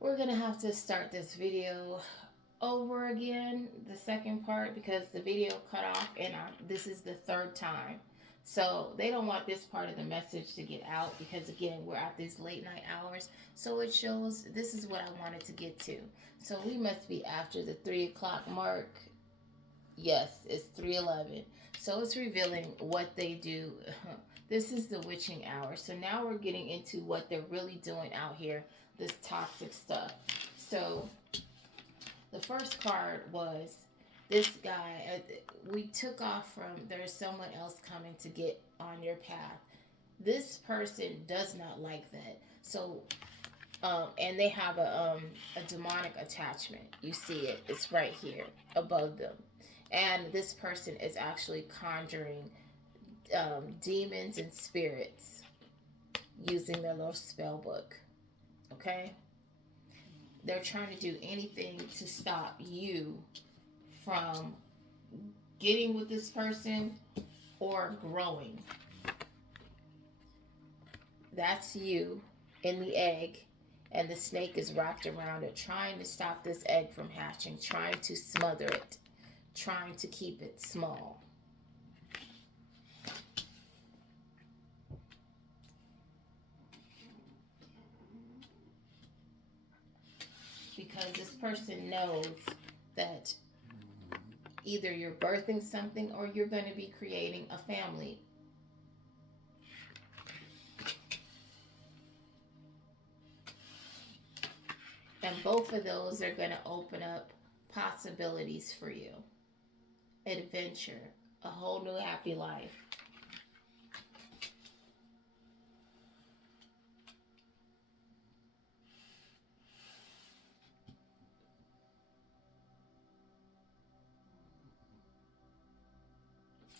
We're gonna have to start this video over again, the second part, because the video cut off and this is the third time. So they don't want this part of the message to get out because again, we're at these late night hours. So it shows this is what I wanted to get to. So we must be after the 3 o'clock mark. Yes, it's 3:11. So it's revealing what they do. This is the witching hour. So now we're getting into what they're really doing out here, this toxic stuff. So the first card was this guy. We took off from there's someone else coming to get on your path. This person does not like that. So, and they have a demonic attachment. You see it. It's right here above them. And this person is actually conjuring demons and spirits using their little spell book. Okay? They're trying to do anything to stop you from getting with this person or growing. That's you in the egg, and the snake is wrapped around it, trying to stop this egg from hatching, trying to smother it, trying to keep it small. Because this person knows that either you're birthing something or you're going to be creating a family. And both of those are going to open up possibilities for you. Adventure, a whole new happy life.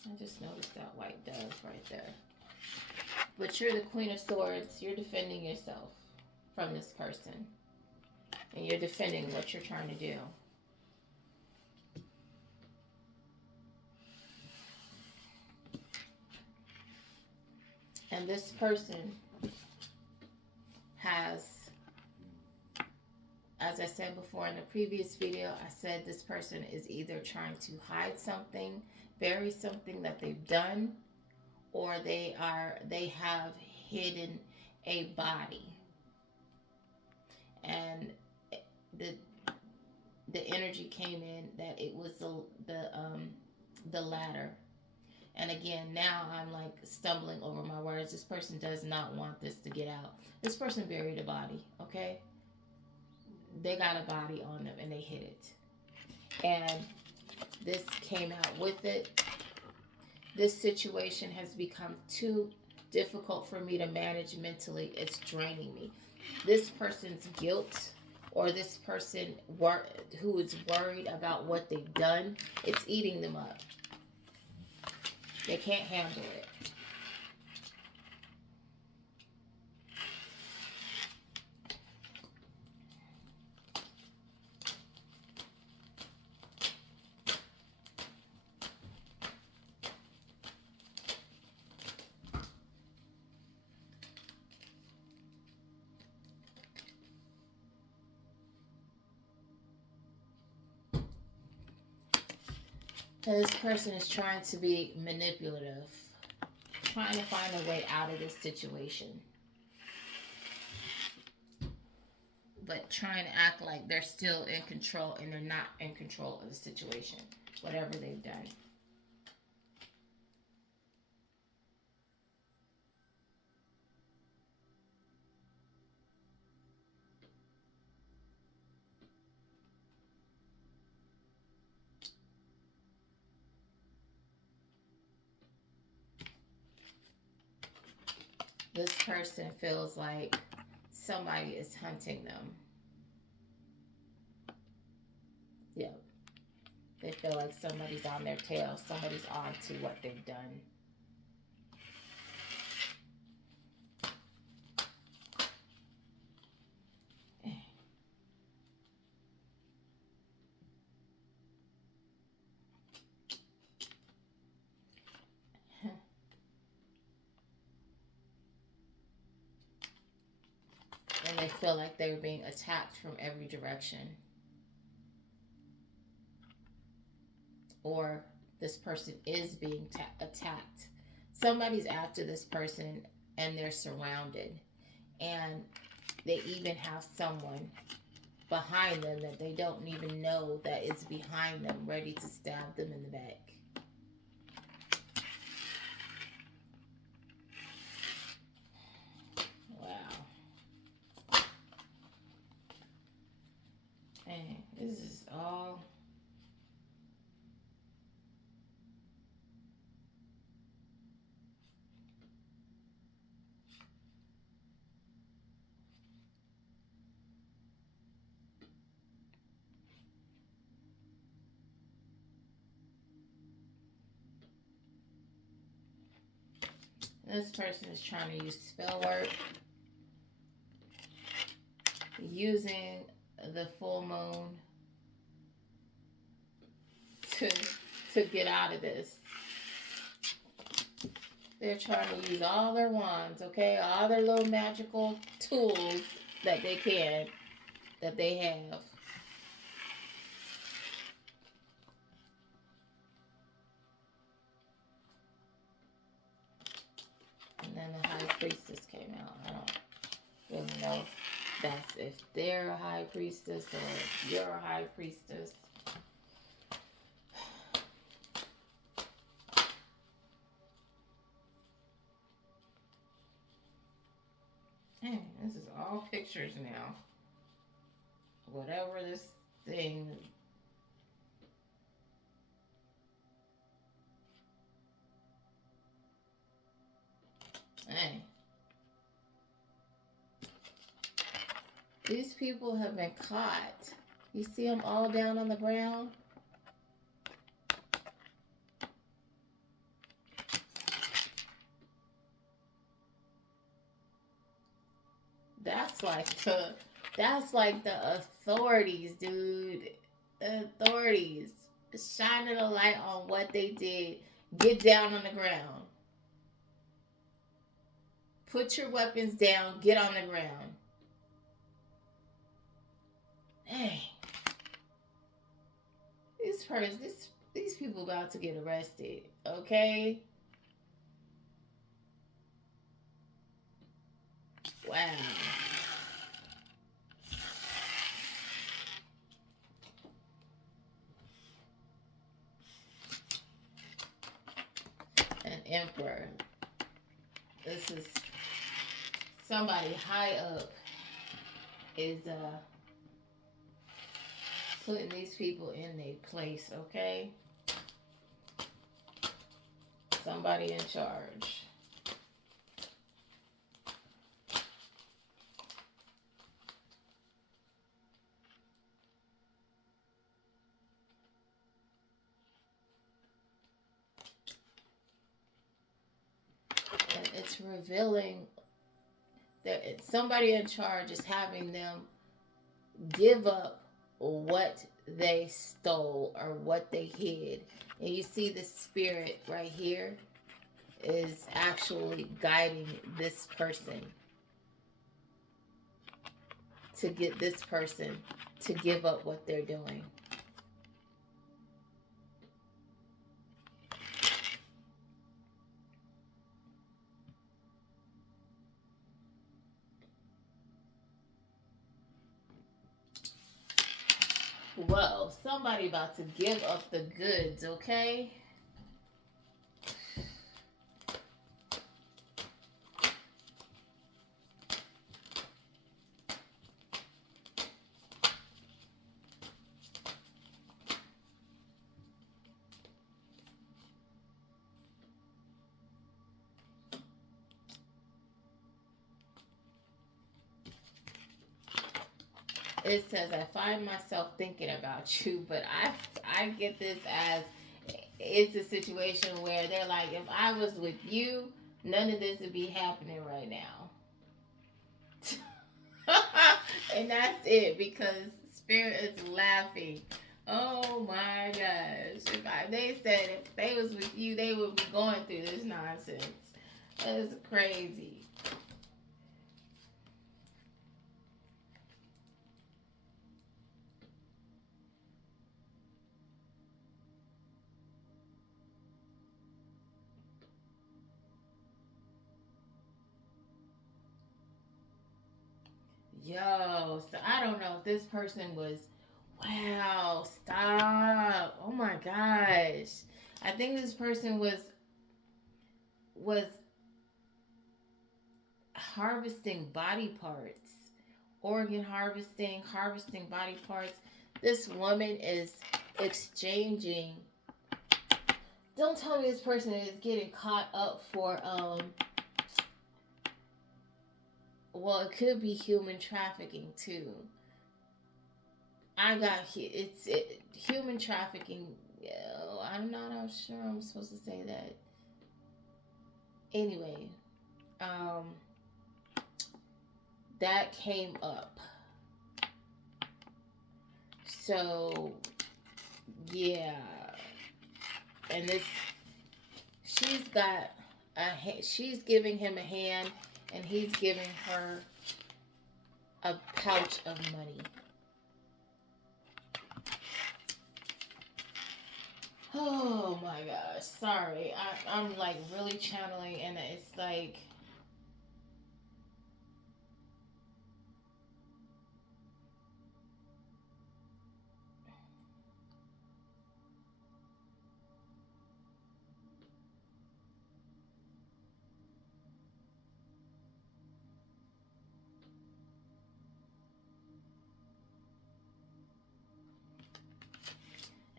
I just noticed that white dove right there. But you're the Queen of Swords. You're defending yourself from this person. And you're defending what you're trying to do. And this person has, as I said before in the previous video, I said this person is either trying to hide something, bury something that they've done, or they have hidden a body. And the energy came in that it was the latter. And again, now I'm like stumbling over my words. This person does not want this to get out. This person buried a body, okay? They got a body on them and they hid it. And this came out with it. This situation has become too difficult for me to manage mentally. It's draining me. This person's guilt, or this person who is worried about what they've done, it's eating them up. They can't handle it. And this person is trying to be manipulative, trying to find a way out of this situation, but trying to act like they're still in control, and they're not in control of the situation, whatever they've done. This person feels like somebody is hunting them. Yep. They feel like somebody's on their tail. Somebody's on to what they've done. And they feel like they're being attacked from every direction. Or this person is being attacked. Somebody's after this person and they're surrounded. And they even have someone behind them that they don't even know that is behind them, ready to stab them in the back. Wow. And this is all. This person is trying to use spell work, using the full moon to get out of this. They're trying to use all their wands, okay? All their little magical tools that they can, that they have. And then the High Priestess came out. I don't really know if they're a High Priestess or if you're a High Priestess. Dang, this is all pictures now. Whatever this thing. Dang. These people have been caught. You see them all down on the ground? That's like the authorities, dude. The authorities shining a light on what they did. Get down on the ground. Put your weapons down. Get on the ground. Dang. These people about to get arrested. Okay. Wow. An emperor. This is somebody high up is putting these people in their place, okay? Somebody in charge. And it's revealing that somebody in charge is having them give up what they stole or what they hid. And you see the spirit right here is actually guiding this person to get this person to give up what they're doing. Well, somebody about to give up the goods, okay? It says, I find myself thinking about you, but I get this as it's a situation where they're like, if I was with you, none of this would be happening right now. And that's it, because Spirit is laughing. Oh my gosh. They said if they was with you, they would be going through this nonsense. That's crazy. Yo, so I don't know if this person was. Wow, stop. Oh my gosh. I think this person was harvesting body parts. Organ harvesting, harvesting body parts. This woman is exchanging. Don't tell me this person is getting caught up for well, it could be human trafficking too. Human trafficking. I'm not sure I'm supposed to say that. Anyway, um, that came up. So yeah, and this she's got she's giving him a hand, and he's giving her a pouch of money. Oh my gosh, sorry. I'm like really channeling, and it's like.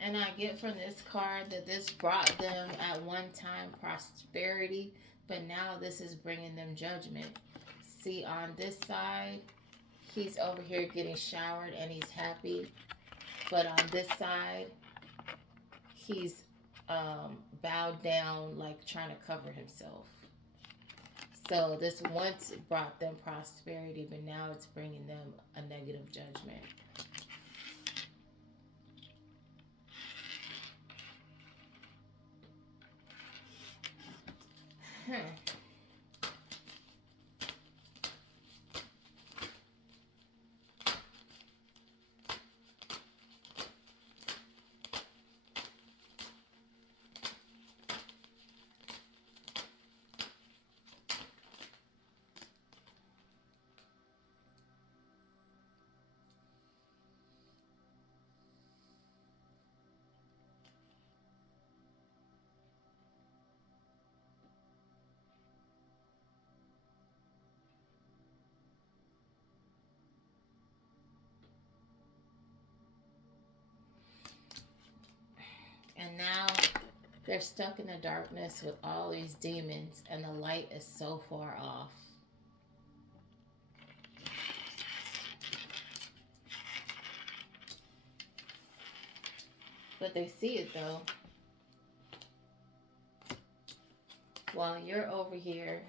And I get from this card that this brought them at one time prosperity, but now this is bringing them judgment. See, on this side, he's over here getting showered and he's happy. But on this side, he's bowed down, like trying to cover himself. So this once brought them prosperity, but now it's bringing them a negative judgment. And now they're stuck in the darkness with all these demons, and the light is so far off. But they see it though. While you're over here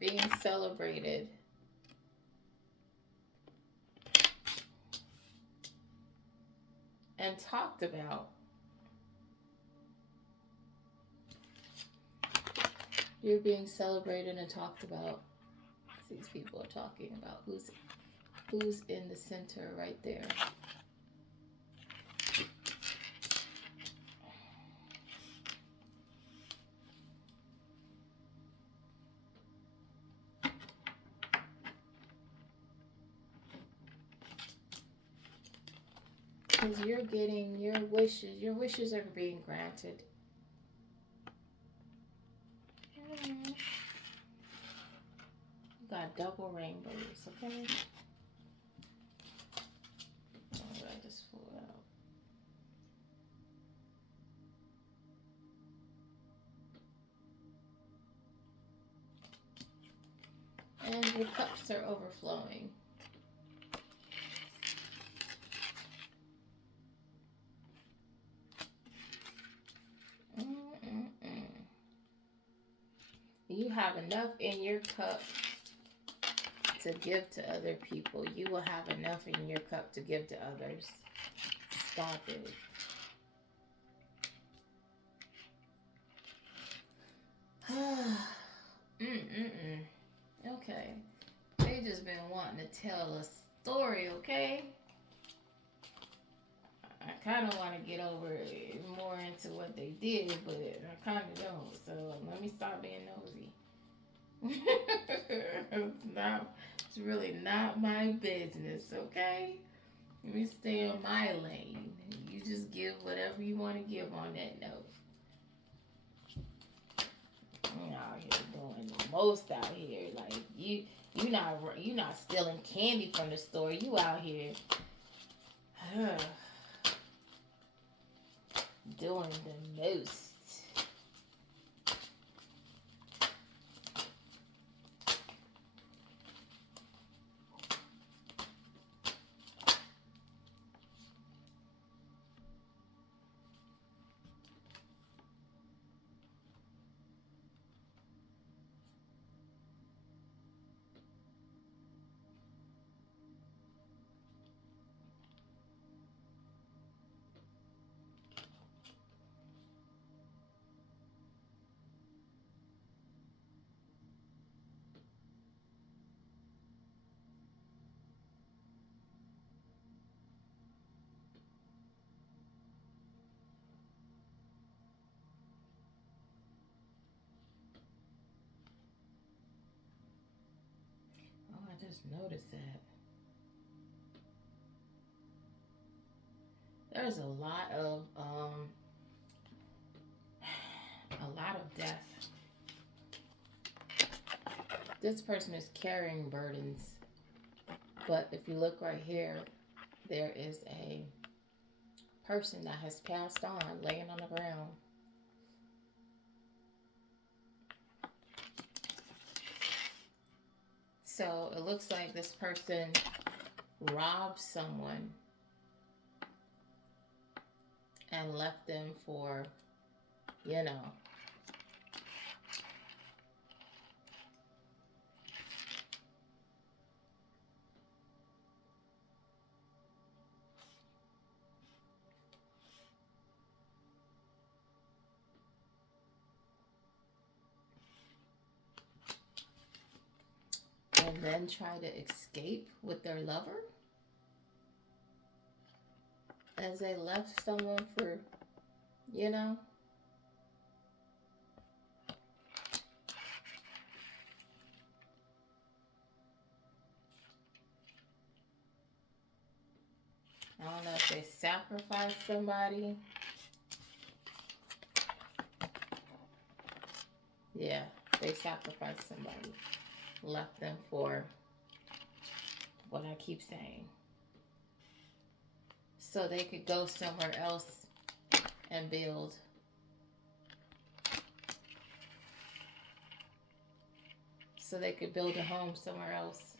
being celebrated. And talked about. You're being celebrated and talked about. These people are talking about who's in the center right there. Because you're getting your wishes. Your wishes are being granted. You got double rainbows, okay? Oh, I just pull it out. And your cups are overflowing. You have enough in your cup to give to other people. You will have enough in your cup to give to others. Stop it. Okay. They just been wanting to tell a story, okay? I kind of want to get over more into what they did, but I kind of don't. So let me stop being nosy. It's not It's really not my business, okay? Let me stay in my lane. You just give whatever you want to give on that note. I'm out here doing the most out here. Like you not stealing candy from the store. You out here doing the most. Oh, I just noticed that. There's a lot of death. This person is carrying burdens. But if you look right here, there is a person that has passed on, laying on the ground. So it looks like this person robbed someone and left them for, you know, and then try to escape with their lover as they left someone for, you know. I don't know if they sacrificed somebody. Yeah, they sacrificed somebody. Left them for what I keep saying. So they could go somewhere else and build. So they could build a home somewhere else.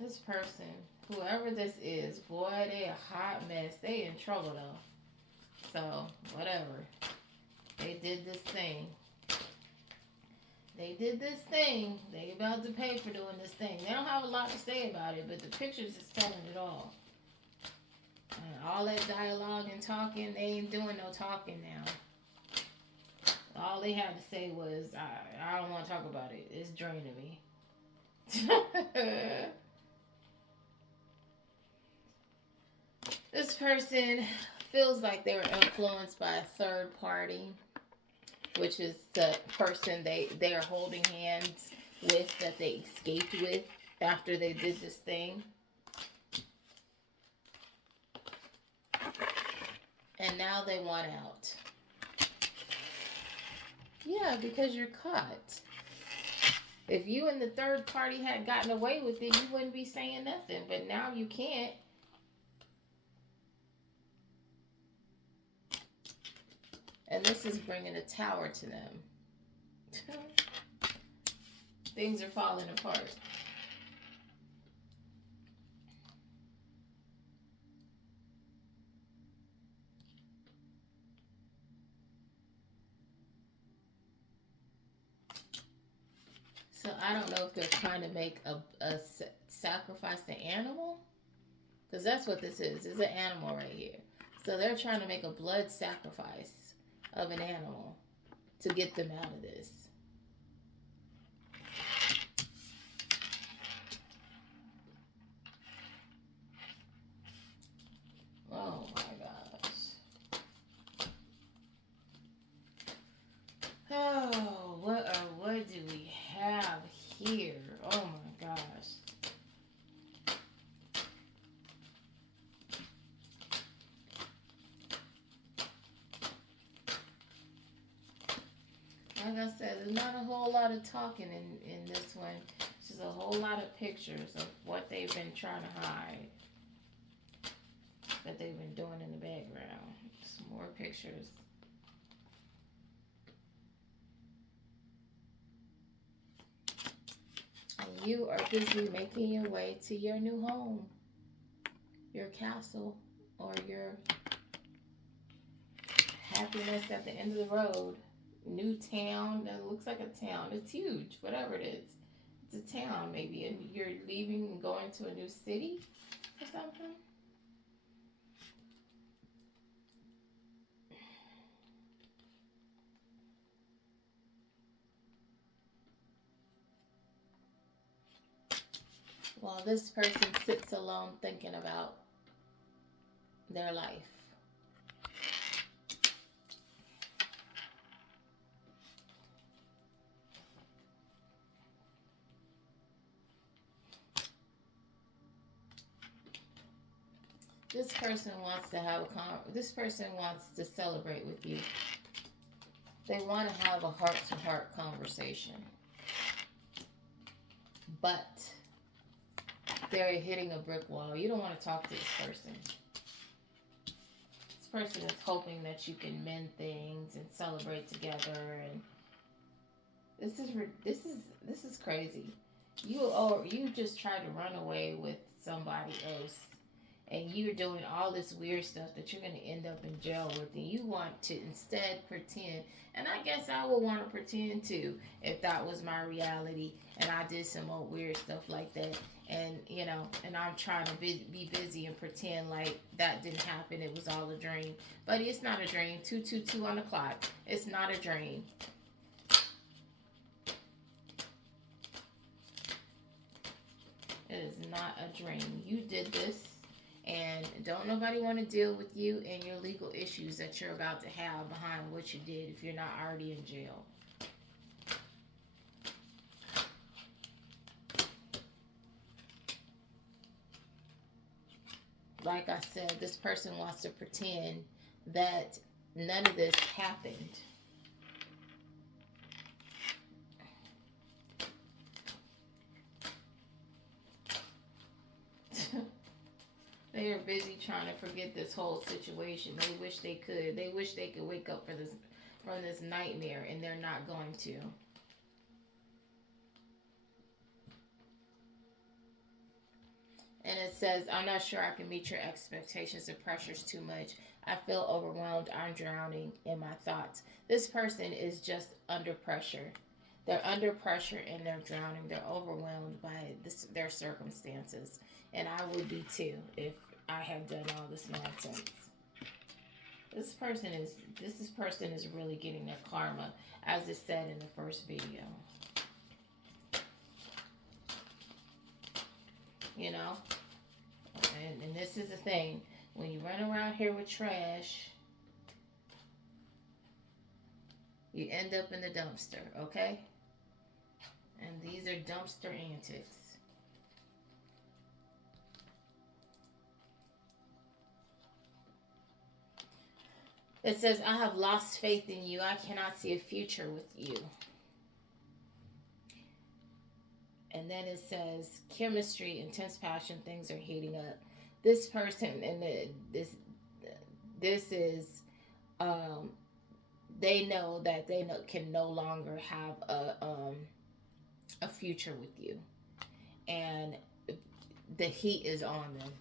This person, whoever this is, boy, they a hot mess. They in trouble though. So, whatever. They did this thing. They did this thing. They about to pay for doing this thing. They don't have a lot to say about it, but the pictures is telling it all. And all that dialogue and talking, they ain't doing no talking now. All they had to say was, I don't want to talk about it. It's draining me. This person feels like they were influenced by a third party, which is the person they are holding hands with, that they escaped with after they did this thing. And now they want out. Yeah, because you're caught. If you and the third party had gotten away with it, you wouldn't be saying nothing. But now you can't. And this is bringing a tower to them. Things are falling apart. So I don't know if they're trying to make a sacrifice the animal. Because that's what this is. It's an animal right here. So they're trying to make a blood sacrifice of an animal to get them out of this. Oh my gosh. Oh, what do we have here. Oh my gosh. Like I said, there's not a whole lot of talking in this one. It's just a whole lot of pictures of what they've been trying to hide. That they've been doing in the background. Some more pictures. And you are busy making your way to your new home. Your castle. Or your happiness at the end of the road. New town that looks like a town. It's huge, whatever it is. It's a town, maybe, and you're leaving and going to a new city or something. Well, this person sits alone thinking about their life. This person wants to have this person wants to celebrate with you. They want to have a heart-to-heart conversation. But they're hitting a brick wall. You don't want to talk to this person. This person is hoping that you can mend things and celebrate together, and this is crazy. You just tried to run away with somebody else, and you're doing all this weird stuff that you're going to end up in jail with, and you want to instead pretend. And I guess I would want to pretend too if that was my reality and I did some old weird stuff like that, and and I'm trying to be busy and pretend like that didn't happen, it was all a dream. But it's not a dream. 222 on the clock. It's not a dream. It is not a dream. You did this, and don't nobody want to deal with you and your legal issues that you're about to have behind what you did if you're not already in jail. Like I said, this person wants to pretend that none of this happened. They are busy trying to forget this whole situation. They wish they could. They wish they could wake up from this nightmare, and they're not going to. And it says, I'm not sure I can meet your expectations. The pressure's too much. I feel overwhelmed. I'm drowning in my thoughts. This person is just under pressure. They're under pressure and they're drowning. They're overwhelmed by their circumstances. And I would be too if I had done all this nonsense. This person is really getting their karma, as it said in the first video. You know? And this is the thing. When you run around here with trash, you end up in the dumpster, okay? And these are dumpster antics. It says, I have lost faith in you. I cannot see a future with you. And then it says, chemistry, intense passion, things are heating up. This person, and this is, they know that they can no longer have a future with you. And the heat is on them.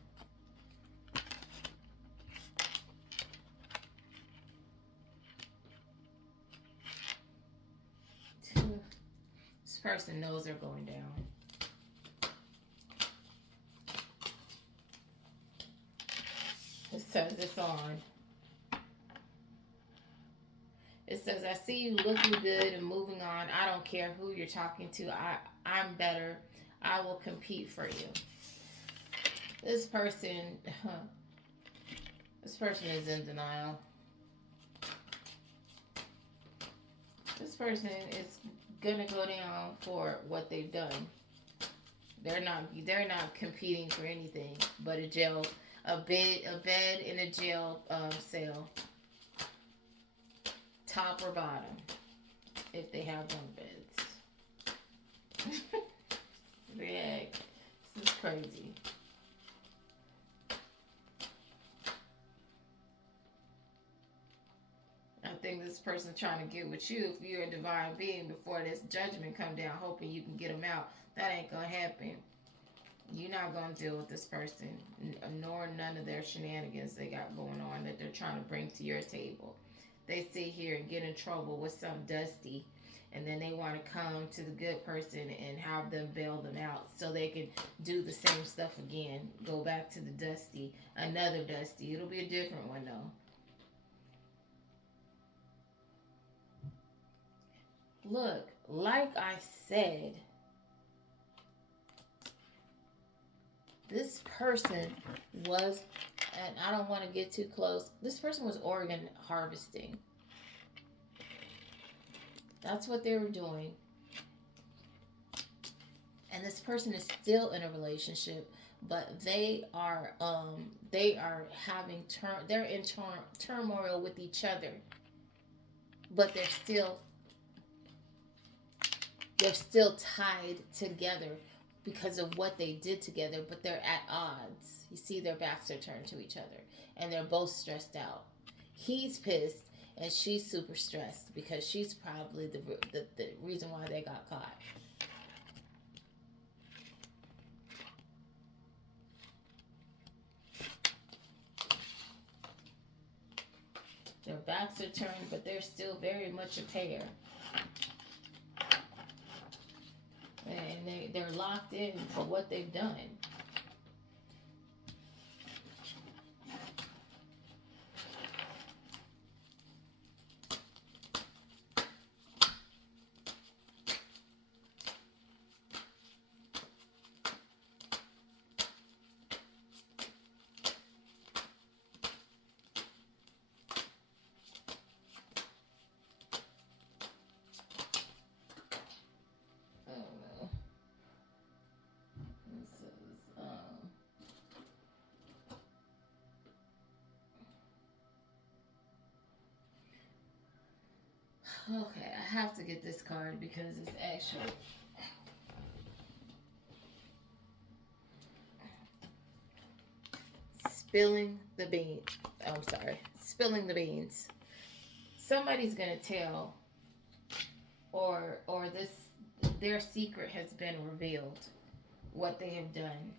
This person knows they're going down. It says it's on. It says, I see you looking good and moving on. I don't care who you're talking to. I'm better. I will compete for you. This person is in denial. This person is gonna go down for what they've done. They're not competing for anything but a bed in a jail cell, top or bottom, if they have bunk beds. Yeah, this is crazy. I think this person trying to get with you, if you're a divine being, before this judgment come down, hoping you can get them out. That ain't gonna happen. You're not gonna deal with this person, nor none of their shenanigans they got going on that they're trying to bring to your table. They sit here and get in trouble with some dusty, and then they want to come to the good person and have them bail them out so they can do the same stuff again. Go back to the dusty, another dusty. It'll be a different one though. Look, like I said, this person was, and I don't want to get too close, this person was organ harvesting. That's what they were doing. And this person is still in a relationship, but they are having they're in turmoil with each other, but they're still tied together because of what they did together, but they're at odds. You see, their backs are turned to each other, and they're both stressed out. He's pissed, and she's super stressed because she's probably the reason why they got caught. Their backs are turned, but they're still very much a pair. And they're locked in for what they've done. Okay, I have to get this card because it's actually spilling the beans. Oh, I'm sorry, spilling the beans. Somebody's gonna tell, or this their secret has been revealed. What they have done.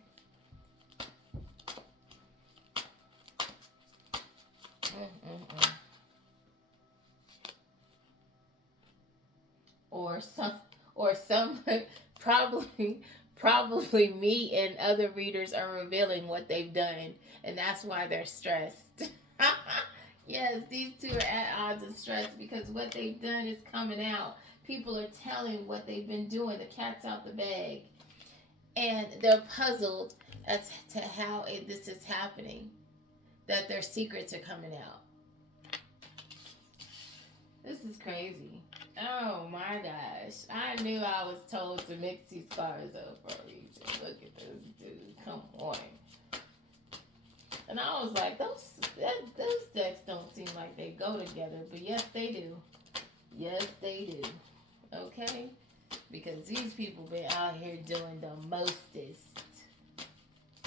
Mm-mm-mm. Or some probably me and other readers are revealing what they've done, and that's why they're stressed. Yes, these two are at odds and stressed because what they've done is coming out. People are telling what they've been doing. The cat's out the bag, and they're puzzled as to how this is happening. That their secrets are coming out. This is crazy. Oh my gosh. I knew I was told to mix these cards up for a reason. Look at this dude. Come on. And I was like, those decks don't seem like they go together. But yes, they do. Yes, they do. Okay? Because these people been out here doing the mostest.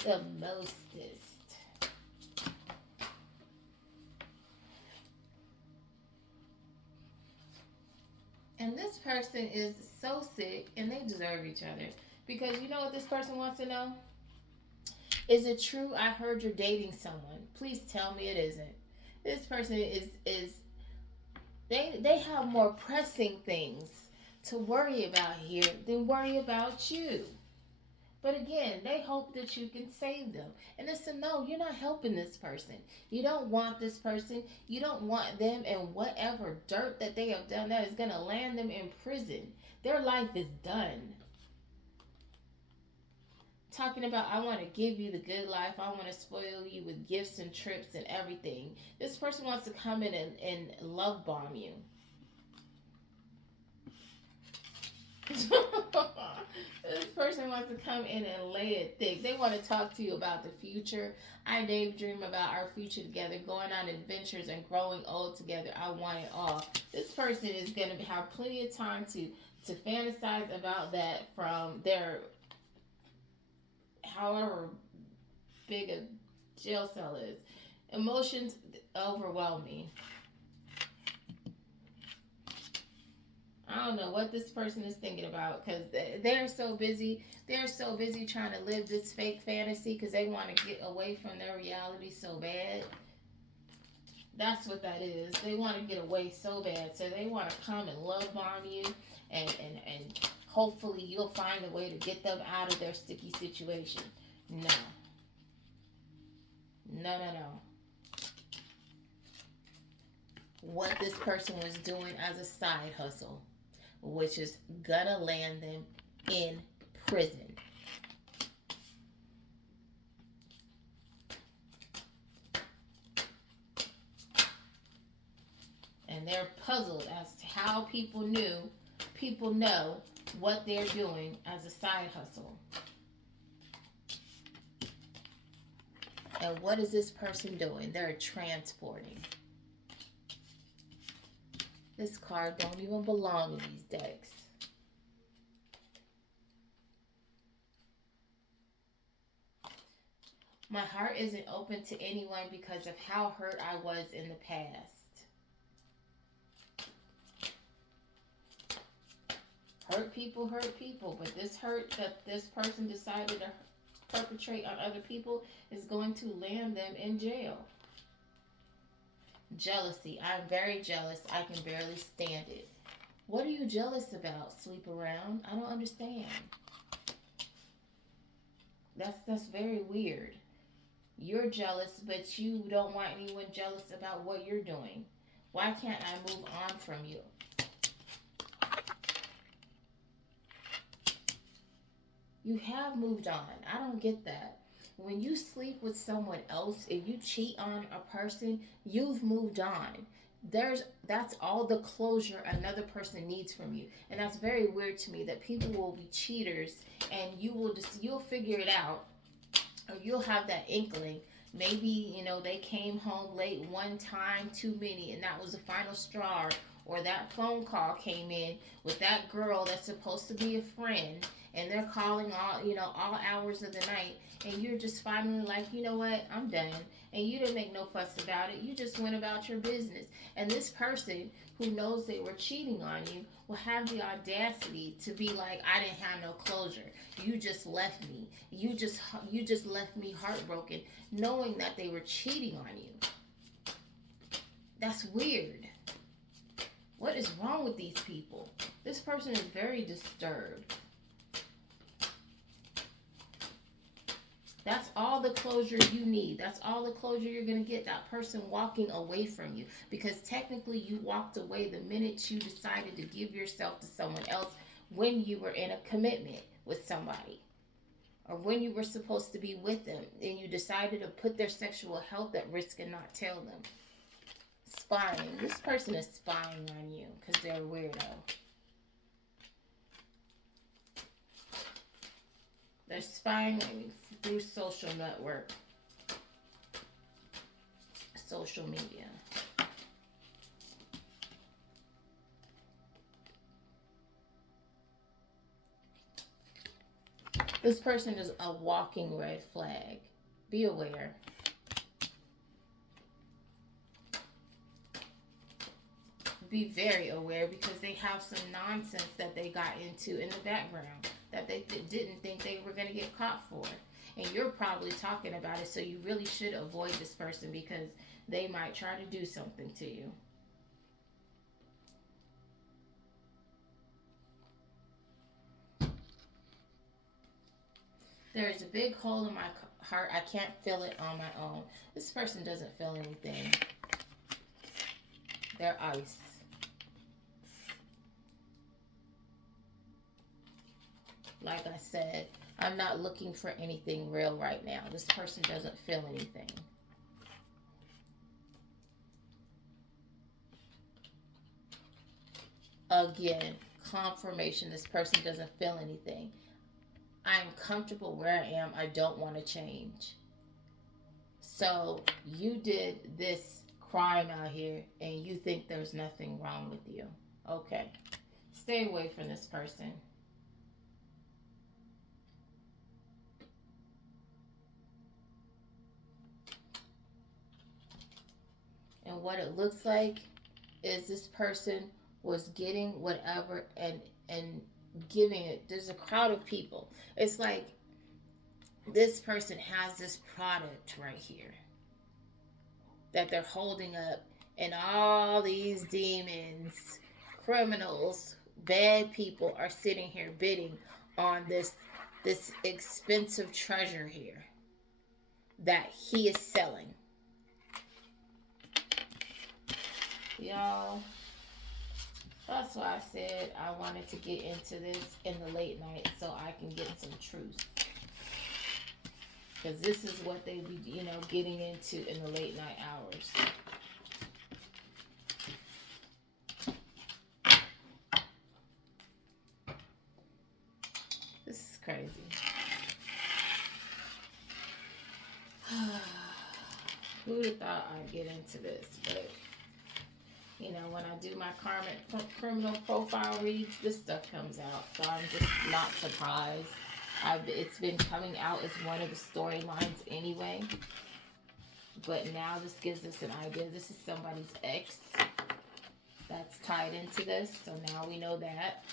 The mostest. And this person is so sick, and they deserve each other. Because you know what this person wants to know? Is it true I heard you're dating someone? Please tell me it isn't. This person is they have more pressing things to worry about here than worry about you. But again, they hope that you can save them. And it's a no, you're not helping this person. You don't want this person. You don't want them and whatever dirt that they have done that is going to land them in prison. Their life is done. Talking about, I want to give you the good life. I want to spoil you with gifts and trips and everything. This person wants to come in and love bomb you. This person wants to come in and lay it thick. They want to talk to you about the future. I daydream about our future together, going on adventures and growing old together. I want it all. This person is going to have plenty of time to fantasize about that from their however big a jail cell is. Emotions overwhelm me. I don't know what this person is thinking about because they're so busy. They're so busy trying to live this fake fantasy because they want to get away from their reality so bad. That's what that is. They want to get away so bad. So they want to come and love bomb you and hopefully you'll find a way to get them out of their sticky situation. No. No, no, no. What this person was doing as a side hustle, which is gonna land them in prison. And they're puzzled as to how people know what they're doing as a side hustle. And what is this person doing? They're transporting. This card don't even belong in these decks. My heart isn't open to anyone because of how hurt I was in the past. Hurt people, but this hurt that this person decided to perpetrate on other people is going to land them in jail. Jealousy. I'm very jealous. I can barely stand it. What are you jealous about? Sleep around? I don't understand. That's very weird. You're jealous, but you don't want anyone jealous about what you're doing. Why can't I move on from you? You have moved on. I don't get that. When you sleep with someone else, if you cheat on a person, you've moved on. That's all the closure another person needs from you. And that's very weird to me that people will be cheaters and you'll figure it out, or you'll have that inkling. Maybe, they came home late one time too many and that was the final straw, or that phone call came in with that girl that's supposed to be a friend and they're calling all hours of the night, and you're just finally like, you know what, I'm done. And you didn't make no fuss about it. You just went about your business. And this person who knows they were cheating on you will have the audacity to be like, I didn't have no closure. You just left me. You just left me heartbroken, knowing that they were cheating on you. That's weird. What is wrong with these people? This person is very disturbed. That's all the closure you need. That's all the closure you're going to get, that person walking away from you. Because technically you walked away the minute you decided to give yourself to someone else when you were in a commitment with somebody. Or when you were supposed to be with them and you decided to put their sexual health at risk and not tell them. Spying. This person is spying on you because they're a weirdo. They're spying through social network, social media. This person is a walking red flag. Be aware. Be very aware because they have some nonsense that they got into in the background that they didn't think they were going to get caught for. And you're probably talking about it, so you really should avoid this person because they might try to do something to you. There is a big hole in my heart. I can't feel it on my own. This person doesn't feel anything. They're ice. Like I said, I'm not looking for anything real right now. This person doesn't feel anything. Again, confirmation. This person doesn't feel anything. I'm comfortable where I am. I don't want to change. So you did this crime out here and you think there's nothing wrong with you. Okay. Stay away from this person. And what it looks like is this person was getting whatever and giving it. There's a crowd of people. It's like this person has this product right here that they're holding up, and all these demons, criminals, bad people are sitting here bidding on this expensive treasure here that he is selling. Y'all, that's why I said I wanted to get into this in the late night so I can get some truth. Because this is what they be, getting into in the late night hours. This is crazy. Who would have thought I'd get into this? But, when I do my karmic criminal profile reads, this stuff comes out. So I'm just not surprised. It's been coming out as one of the storylines anyway. But now this gives us an idea. This is somebody's ex that's tied into this. So now we know that.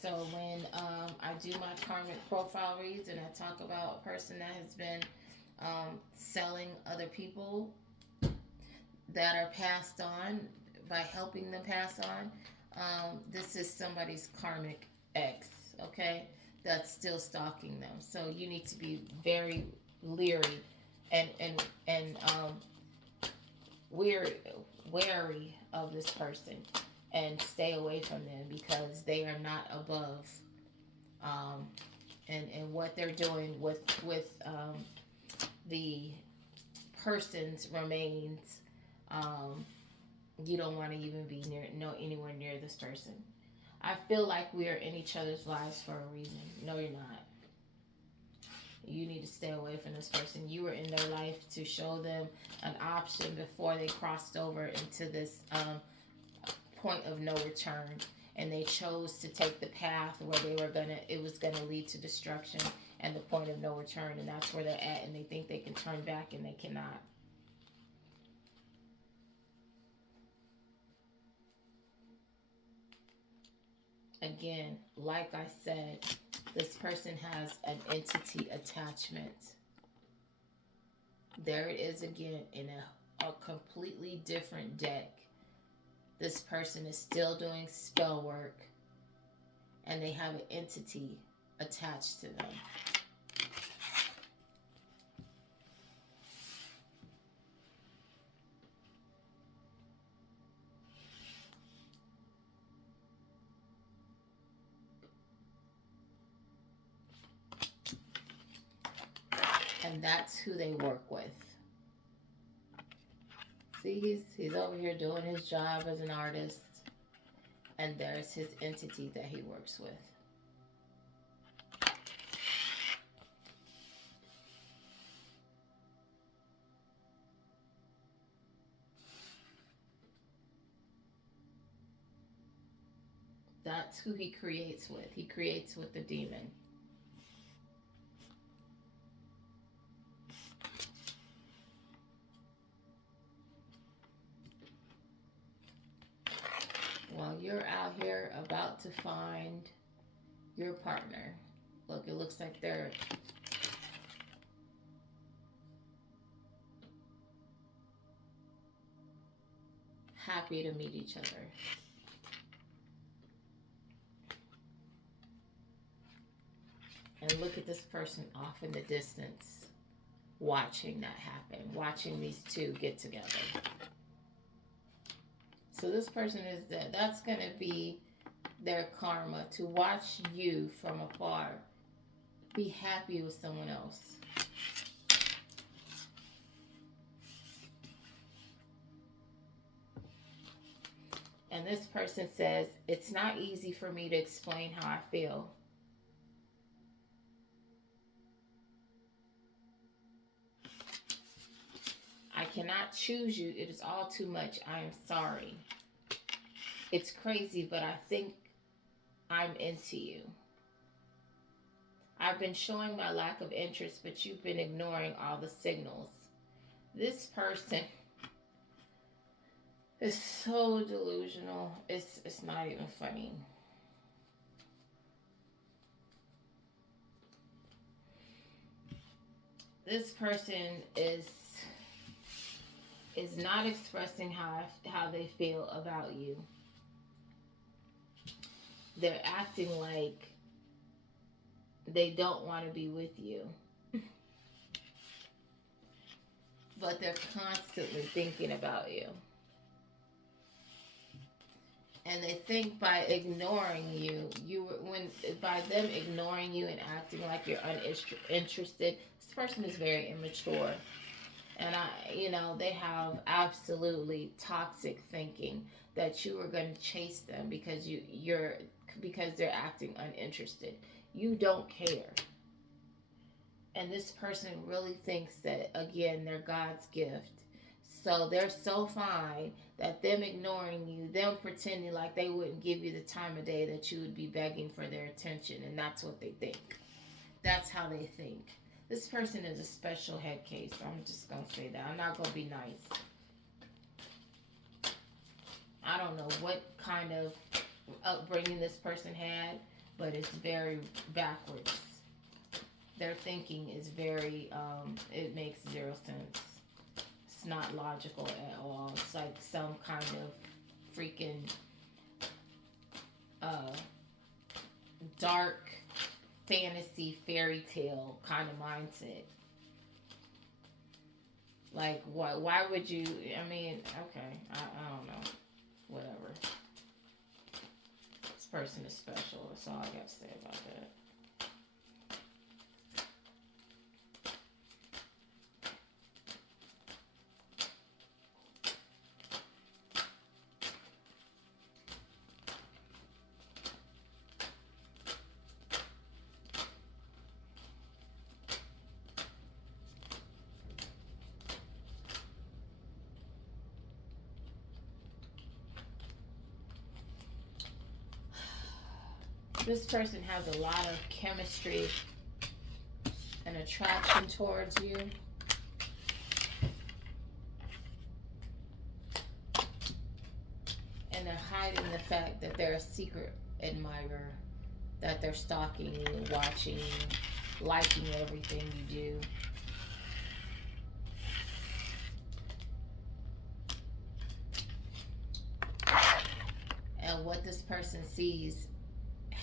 So when I do my karmic profile reads and I talk about a person that has been selling other people that are passed on by helping them pass on, this is somebody's karmic ex, okay? That's still stalking them. So you need to be very leery and wary of this person and stay away from them because they are not above and what they're doing with the person's remains. You don't want to even be anywhere near this person. I feel like we are in each other's lives for a reason. No, you're not. You need to stay away from this person. You were in their life to show them an option before they crossed over into this point of no return. And they chose to take the path where it was gonna lead to destruction and the point of no return. And that's where they're at. And they think they can turn back and they cannot. Again, like I said, this person has an entity attachment. There it is again in a completely different deck. This person is still doing spell work and they have an entity attached to them. And that's who they work with. See, he's over here doing his job as an artist. And there's his entity that he works with. That's who he creates with. He creates with the demon. While you're out here about to find your partner. Look, it looks like they're happy to meet each other. And look at this person off in the distance, watching that happen, watching these two get together. So this person is that's going to be their karma, to watch you from afar be happy with someone else. And And this person says, it's not easy for me to explain how I feel. I cannot choose you. It is all too much. I am sorry. It's crazy, but I think I'm into you. I've been showing my lack of interest, but you've been ignoring all the signals. This person is so delusional. It's not even funny. This person is not expressing how they feel about you. They're acting like they don't want to be with you. But they're constantly thinking about you. And they think by ignoring you, by them ignoring you and acting like you're uninterested, this person is very immature. And they have absolutely toxic thinking that you are going to chase them because because they're acting uninterested. You don't care. And this person really thinks that, again, they're God's gift. So they're so fine that them ignoring you, them pretending like they wouldn't give you the time of day that you would be begging for their attention. And that's what they think. That's how they think. This person is a special head case. I'm just going to say that. I'm not going to be nice. I don't know what kind of upbringing this person had, but it's very backwards. Their thinking is very, it makes zero sense. It's not logical at all. It's like some kind of freaking dark fantasy fairy tale kind of mindset. Like, why would you, I mean, okay, I don't know. Whatever. This person is special. That's all I got to say about that. This person has a lot of chemistry and attraction towards you. And they're hiding the fact that they're a secret admirer, that they're stalking you, watching you, liking everything you do. And what this person sees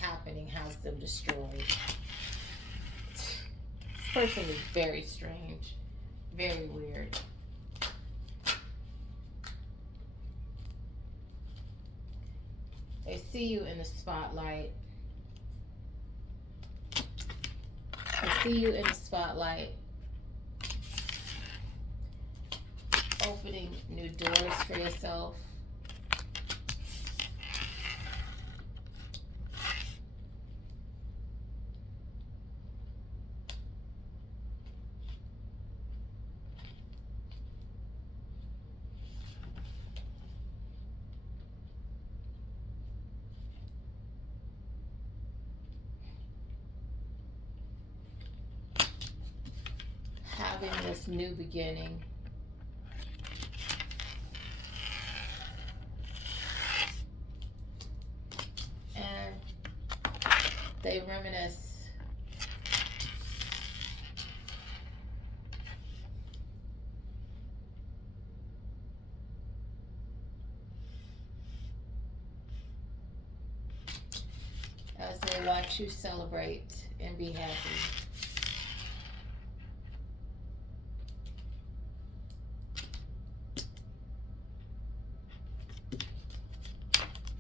happening has them destroyed. This person is very strange, very weird. They see you in the spotlight. They see you in the spotlight, opening new doors for yourself. Having this new beginning. And they reminisce as they watch you celebrate and be happy.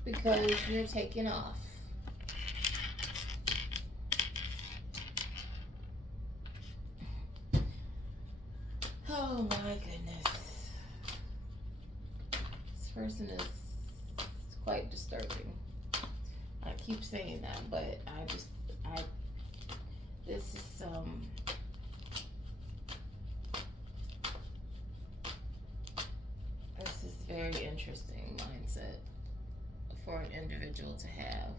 Because you're taking off. Oh my goodness. This person is quite disturbing. I keep saying that, but this is very interesting mindset for an individual to have.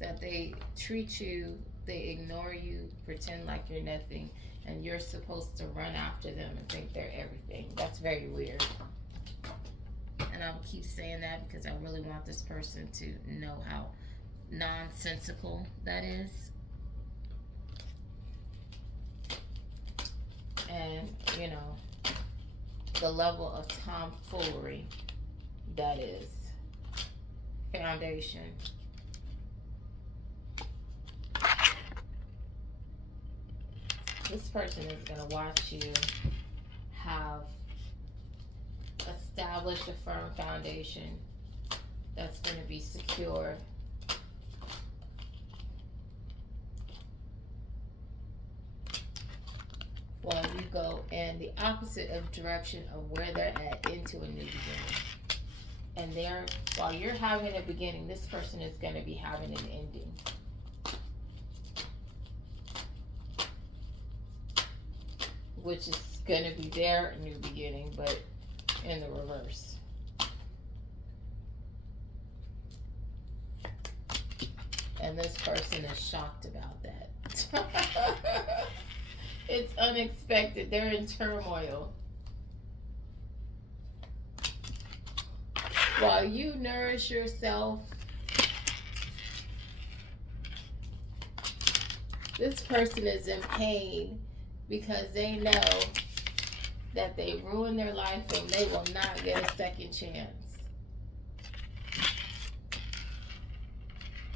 That they treat you, they ignore you, pretend like you're nothing, and you're supposed to run after them and think they're everything. That's very weird. And I will keep saying that because I really want this person to know how nonsensical that is. And, you know, the level of tomfoolery that is. Foundation. This person is going to watch you have established a firm foundation that's going to be secure. While you go in the opposite of direction of where they're at into a new beginning. And while you're having a beginning, this person is going to be having an ending. Which is going to be their new beginning, but in the reverse. And this person is shocked about that. It's unexpected. They're in turmoil. While you nourish yourself, this person is in pain because they know that they ruined their life and they will not get a second chance.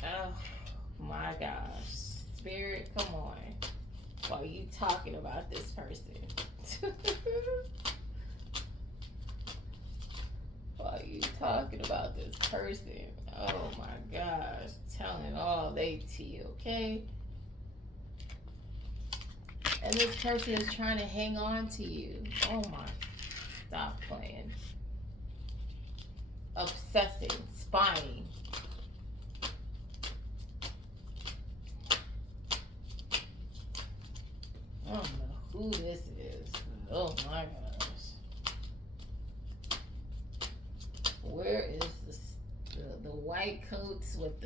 Oh my gosh. Spirit, come on. While you talking about this person. While you talking about this person. Oh my gosh. Telling all they to you, okay? And this person is trying to hang on to you. Oh my. Stop playing. Obsessing. Spying. I don't know who this is. Oh my gosh. Where is the white coats with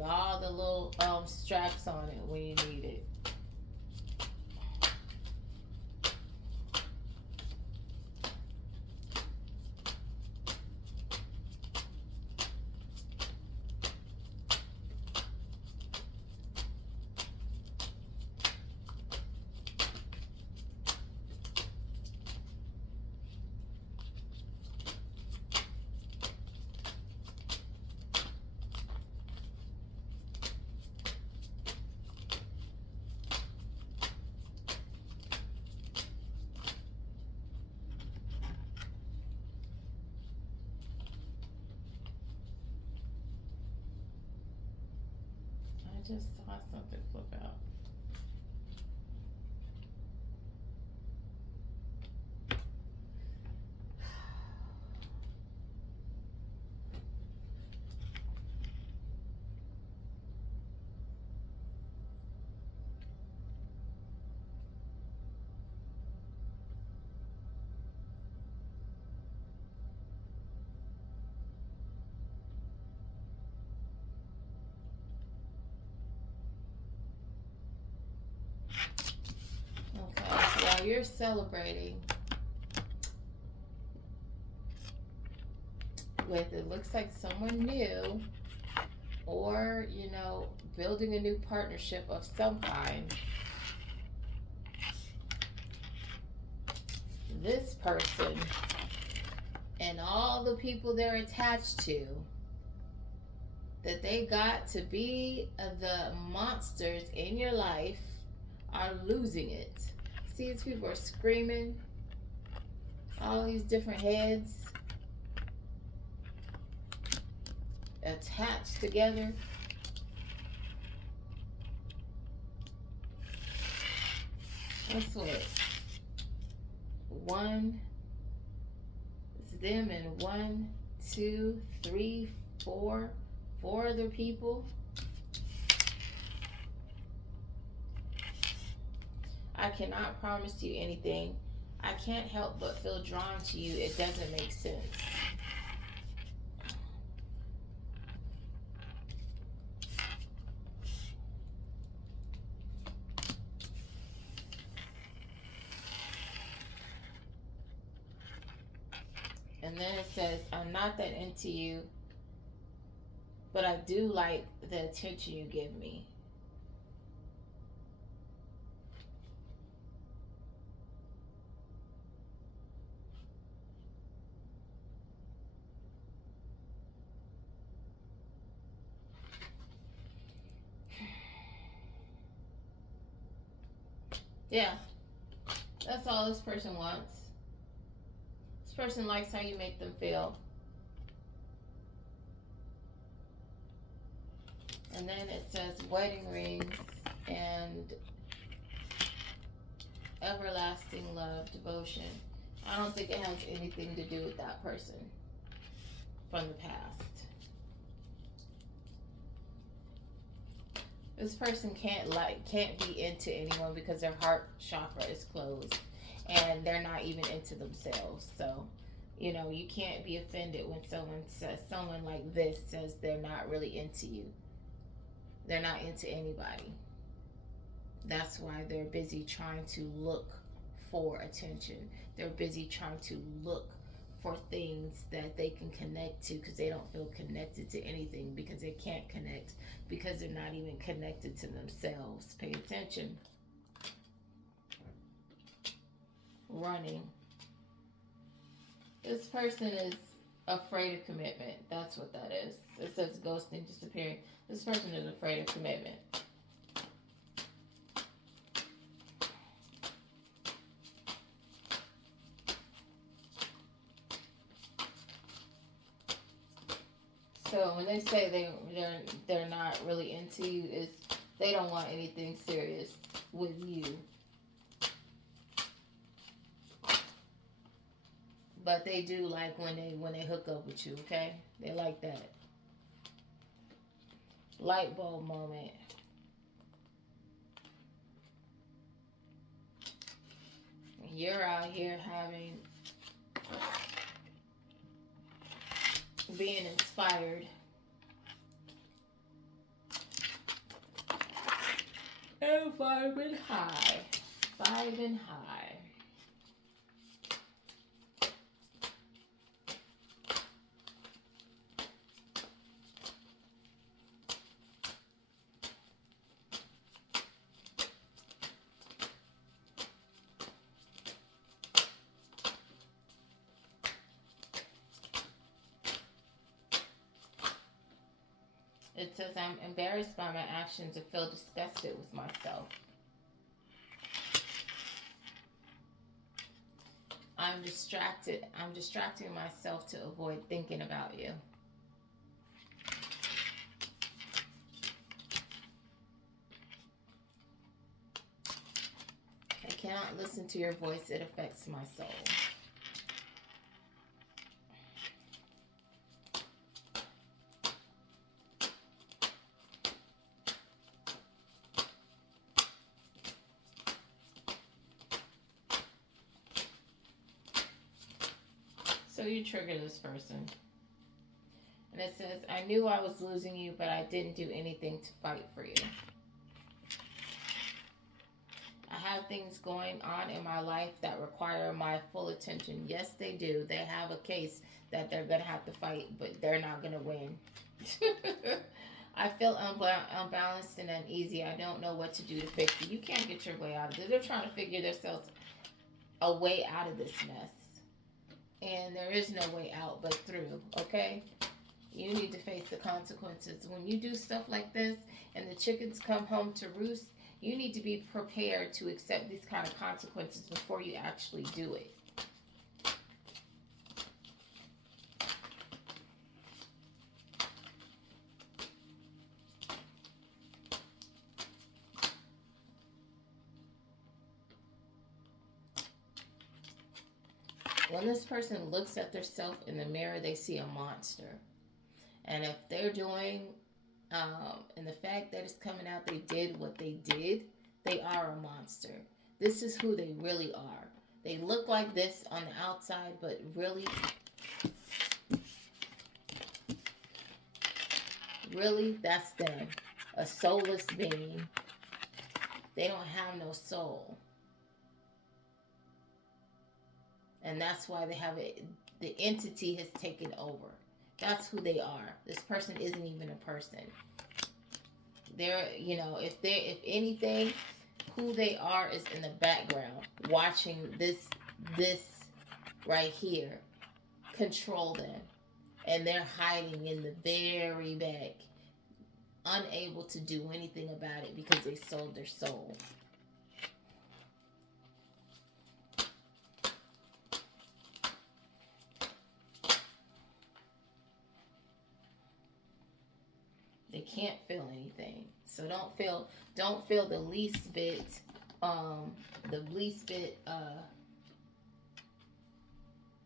all the little straps on it when you need it? I just saw something flip out. While you're celebrating with, it looks like someone new, or, you know, building a new partnership of some kind, this person and all the people they're attached to, that they got to be the monsters in your life, are losing it. See, these people are screaming. All these different heads attached together. That's what? One, it's them, and 1, 2, 3, 4. 4 other people. I cannot promise you anything. I can't help but feel drawn to you. It doesn't make sense. And then it says, I'm not that into you, but I do like the attention you give me. Yeah, that's all this person wants. This person likes how you make them feel. And then it says wedding rings and everlasting love, devotion. I don't think it has anything to do with that person from the past. This person can't be into anyone because their heart chakra is closed and they're not even into themselves. So, you know, you can't be offended when someone like this says they're not really into you. They're not into anybody. That's why they're busy trying to look for attention. They're busy trying to look for things that they can connect to because they don't feel connected to anything, because they can't connect, because they're not even connected to themselves. Pay attention. Running. This person is afraid of commitment. That's what that is. It says ghosting, disappearing. This person is afraid of commitment. So when they say they're not really into you, is they don't want anything serious with you. But they do like when they hook up with you, okay? They like that. Light bulb moment. You're out here being inspired. And vibing high. Vibing high. It says, I'm embarrassed by my actions and feel disgusted with myself. I'm distracted. I'm distracting myself to avoid thinking about you. I cannot listen to your voice. It affects my soul. So you trigger this person. And it says, I knew I was losing you, but I didn't do anything to fight for you. I have things going on in my life that require my full attention. Yes, they do. They have a case that they're going to have to fight, but they're not going to win. I feel unbalanced and uneasy. I don't know what to do to fix it. You can't get your way out of it. They're trying to figure themselves a way out of this mess. And there is no way out but through, okay? You need to face the consequences. When you do stuff like this and the chickens come home to roost, you need to be prepared to accept these kind of consequences before you actually do it. When this person looks at themselves in the mirror, they see a monster. And if they're doing, and the fact that it's coming out, they did what they did, they are a monster. This is who they really are. They look like this on the outside, but really, really, that's them. A soulless being. They don't have no soul. And that's why they have it. The entity has taken over. That's who they are. This person isn't even a person. They're, if anything, who they are is in the background, watching this right here control them. And they're hiding in the very back, unable to do anything about it because they sold their soul. They can't feel anything. So don't feel the least bit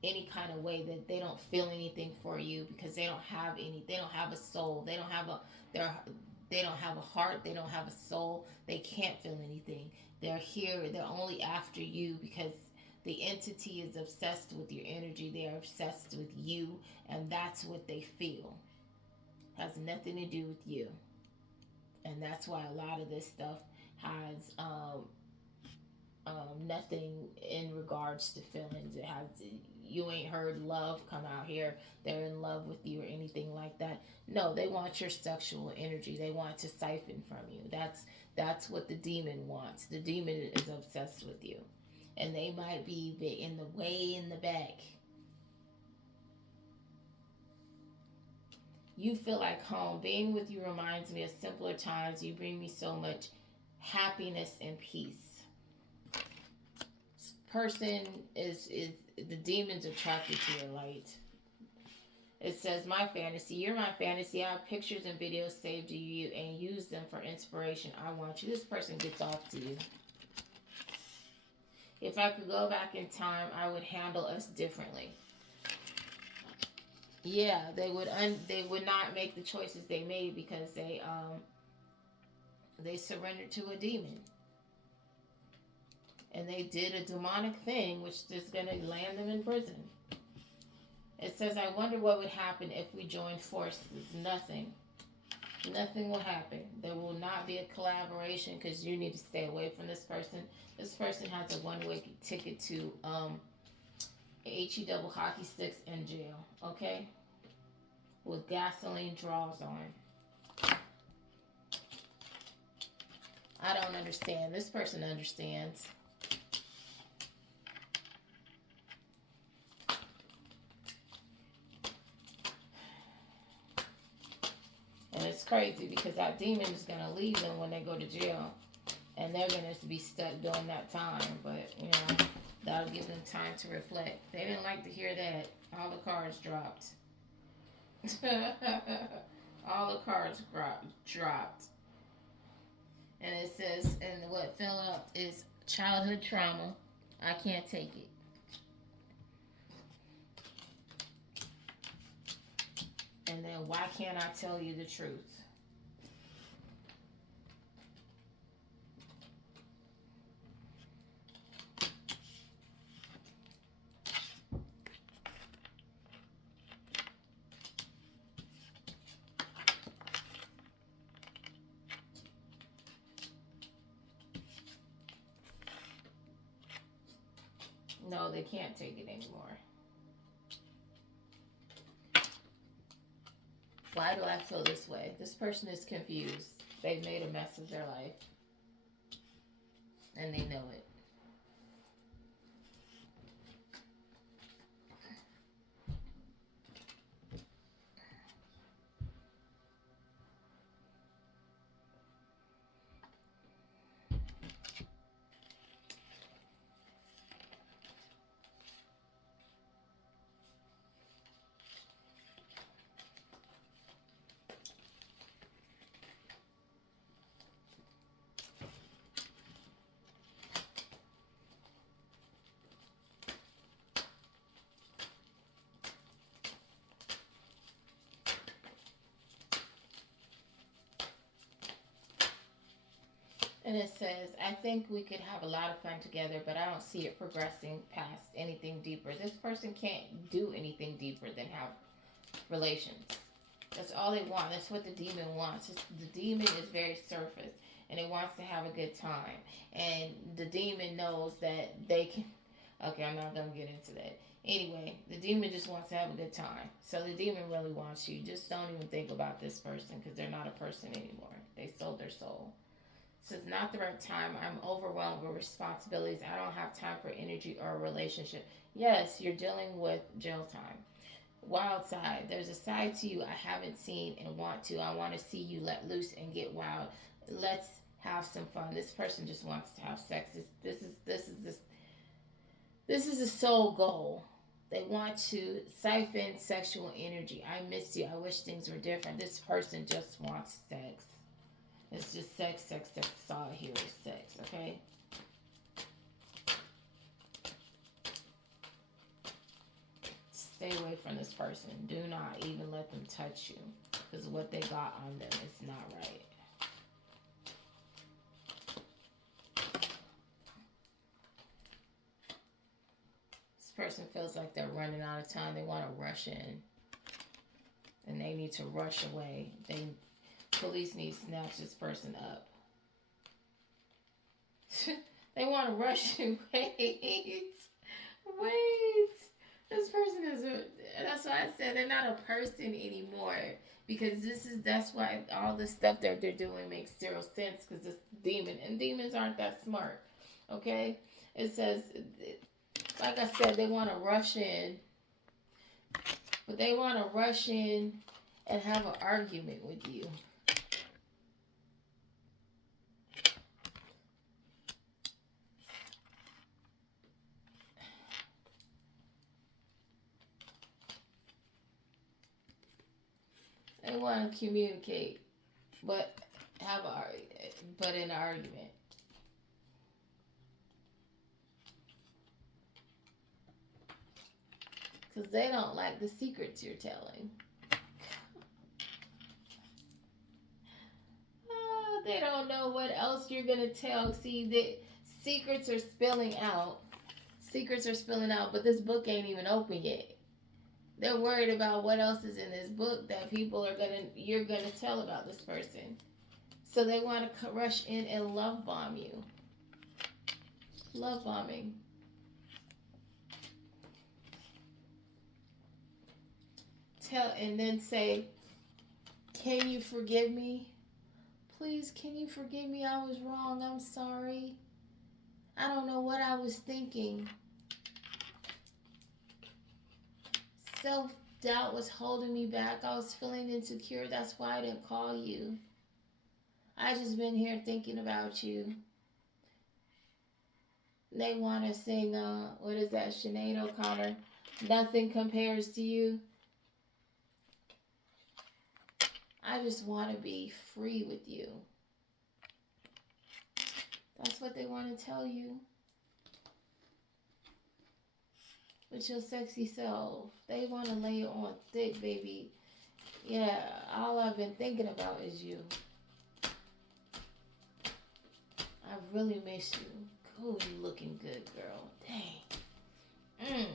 any kind of way that they don't feel anything for you, because they don't have a soul. They don't have a heart, they don't have a soul. They can't feel anything. They're here, they're only after you because the entity is obsessed with your energy. They are obsessed with you, and that's what they feel. Has nothing to do with you. And that's why a lot of this stuff has nothing in regards to feelings. It has, you ain't heard love come out here. They're in love with you or anything like that. No, they want your sexual energy. They want to siphon from you. That's what the demon wants. The demon is obsessed with you, and they might be in the way in the back. You feel like home. Being with you reminds me of simpler times. You bring me so much happiness and peace. This person is the demon's attracted to your light. It says, my fantasy. You're my fantasy. I have pictures and videos saved to you and use them for inspiration. I want you. This person gets off to you. If I could go back in time, I would handle us differently. Yeah, they would not make the choices they made because they surrendered to a demon. And they did a demonic thing, which is going to land them in prison. It says, I wonder what would happen if we joined forces. Nothing. Nothing will happen. There will not be a collaboration because you need to stay away from this person. This person has a one-way ticket to HE double hockey sticks in jail. Okay? With gasoline draws on. I don't understand. This person understands. And it's crazy because that demon is going to leave them when they go to jail. And they're going to be stuck during that time. But, that'll give them time to reflect. They didn't like to hear that. All the cards dropped. All the cards dropped. And it says, and what fell out is childhood trauma. I can't take it. And then why can't I tell you the truth? No, they can't take it anymore. Why do I feel this way? This person is confused. They've made a mess of their life. And they know it. And it says, I think we could have a lot of fun together, but I don't see it progressing past anything deeper. This person can't do anything deeper than have relations. That's all they want. That's what the demon wants. The demon is very surface and it wants to have a good time. And the demon knows that they can. Okay, I'm not going to get into that. Anyway, the demon just wants to have a good time. So the demon really wants you. Just don't even think about this person because they're not a person anymore. They sold their soul. So it's not the right time. I'm overwhelmed with responsibilities. I don't have time for energy or a relationship. Yes, you're dealing with jail time. Wild side. There's a side to you I haven't seen and want to. I want to see you let loose and get wild. Let's have some fun. This person just wants to have sex. This is a soul goal. They want to siphon sexual energy. I miss you. I wish things were different. This person just wants sex. It's just sex, sex, sex. That's all I hear is sex, okay? Stay away from this person. Do not even let them touch you. Because what they got on them is not right. This person feels like they're running out of time. They want to rush in. And they need to rush away. Police need to snatch this person up. They want to rush you. Wait. This person is that's why I said they're not a person anymore. Because that's why all the stuff that they're doing makes zero sense. Because this demon, and demons aren't that smart. Okay? It says, like I said, they want to rush in. But they want to rush in and have an argument with you. They want to communicate, but but in an argument. Because they don't like the secrets you're telling. They don't know what else you're going to tell. See, the secrets are spilling out. Secrets are spilling out, but this book ain't even open yet. They're worried about what else is in this book that you're gonna tell about this person. So they want to rush in and love bomb you. Love bombing. And then say, can you forgive me? Please, can you forgive me? I was wrong. I'm sorry. I don't know what I was thinking. Self-doubt was holding me back. I was feeling insecure. That's why I didn't call you. I just been here thinking about you. They want to sing, what is that, Sinead O'Connor? Nothing compares to you. I just want to be free with you. That's what they want to tell you. With your sexy self. They want to lay it on thick, baby. Yeah, all I've been thinking about is you. I really miss you. Cool, you looking good, girl. Dang.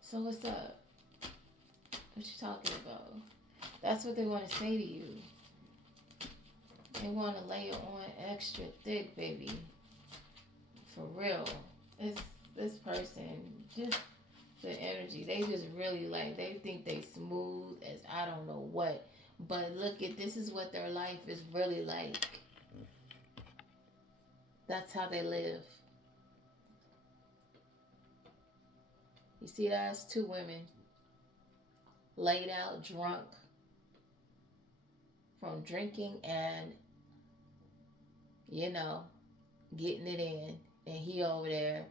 So what's up? What you talking about? That's what they want to say to you. They want to lay it on extra thick, baby. For real. It's this person, just the energy. They just really they think they smooth as I don't know what. But look this is what their life is really like. That's how they live. You see that? It's two women. Laid out, drunk. From drinking and, getting it in. And he over there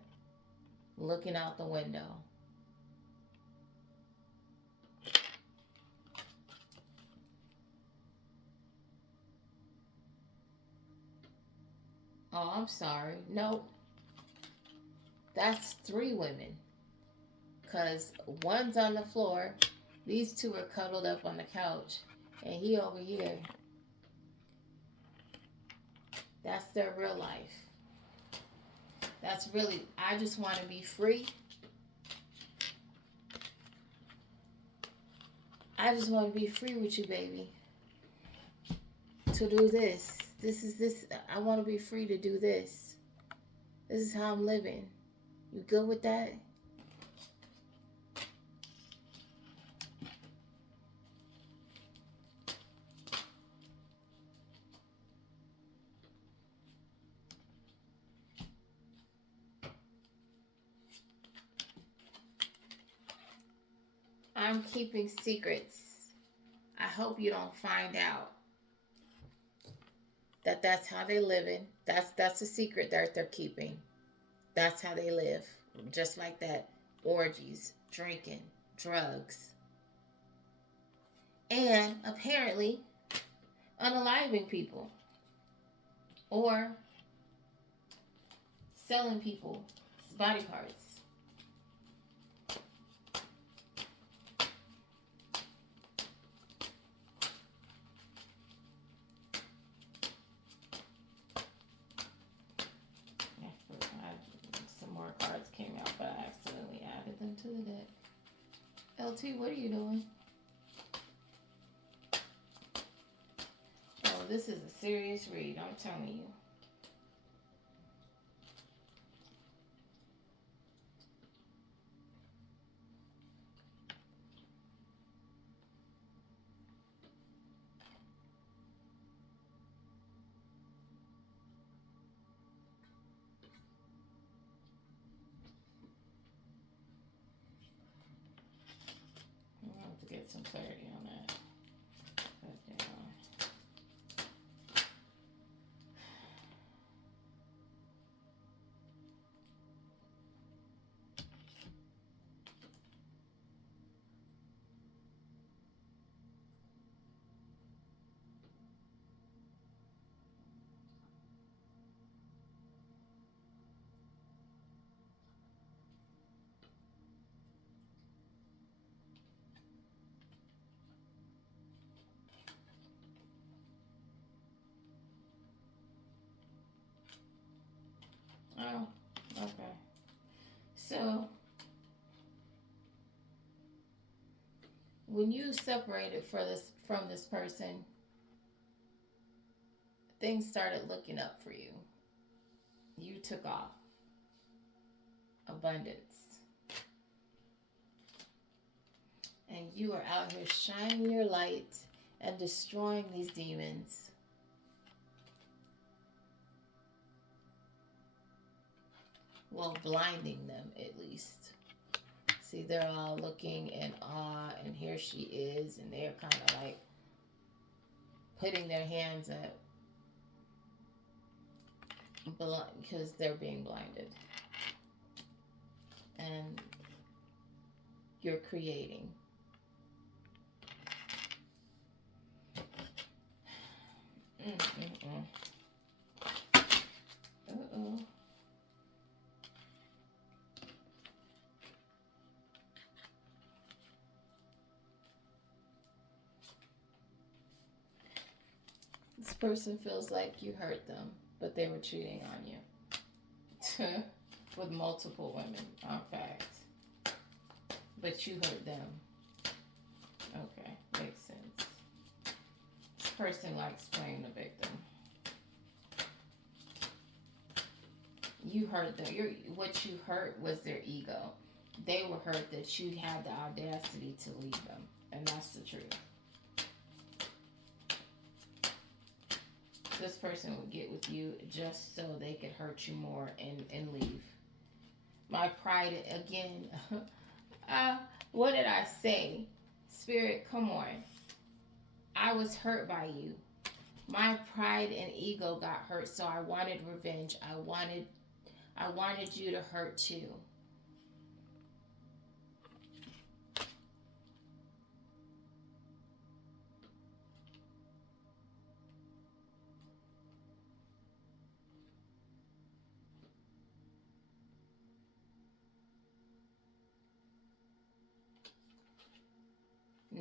looking out the window. Oh, I'm sorry. Nope. That's three women. Because one's on the floor. These two are cuddled up on the couch. And he over here. That's their real life. That's really, I just want to be free. I just want to be free with you, baby. To do this. This. I want to be free to do this. This is how I'm living. You good with that? I'm keeping secrets. I hope you don't find out that that's how they living. That's a secret that they're keeping. That's how they live. Just like that. Orgies, drinking, drugs, and apparently unaliving people or selling people body parts. Some more cards came out, but I accidentally added them to the deck. LT, what are you doing? Oh, this is a serious read, I'm telling you. I have to get some clarity on that. But, oh, okay. So, when you separated from this person, things started looking up for you. You took off. Abundance. And you are out here shining your light and destroying these demons. Well, blinding them at least. See, they're all looking in awe, and here she is, and they're kind of like putting their hands up because they're being blinded. And you're creating. Uh-oh. This person feels like you hurt them, but they were cheating on you. With multiple women, in fact. But you hurt them. Okay, makes sense. This person likes playing the victim. You hurt them. What you hurt was their ego. They were hurt that you had the audacity to leave them. And that's the truth. This person would get with you just so they could hurt you more and leave. My pride, again, what did I say? Spirit, come on. I was hurt by you. My pride and ego got hurt, so I wanted revenge. I wanted you to hurt too.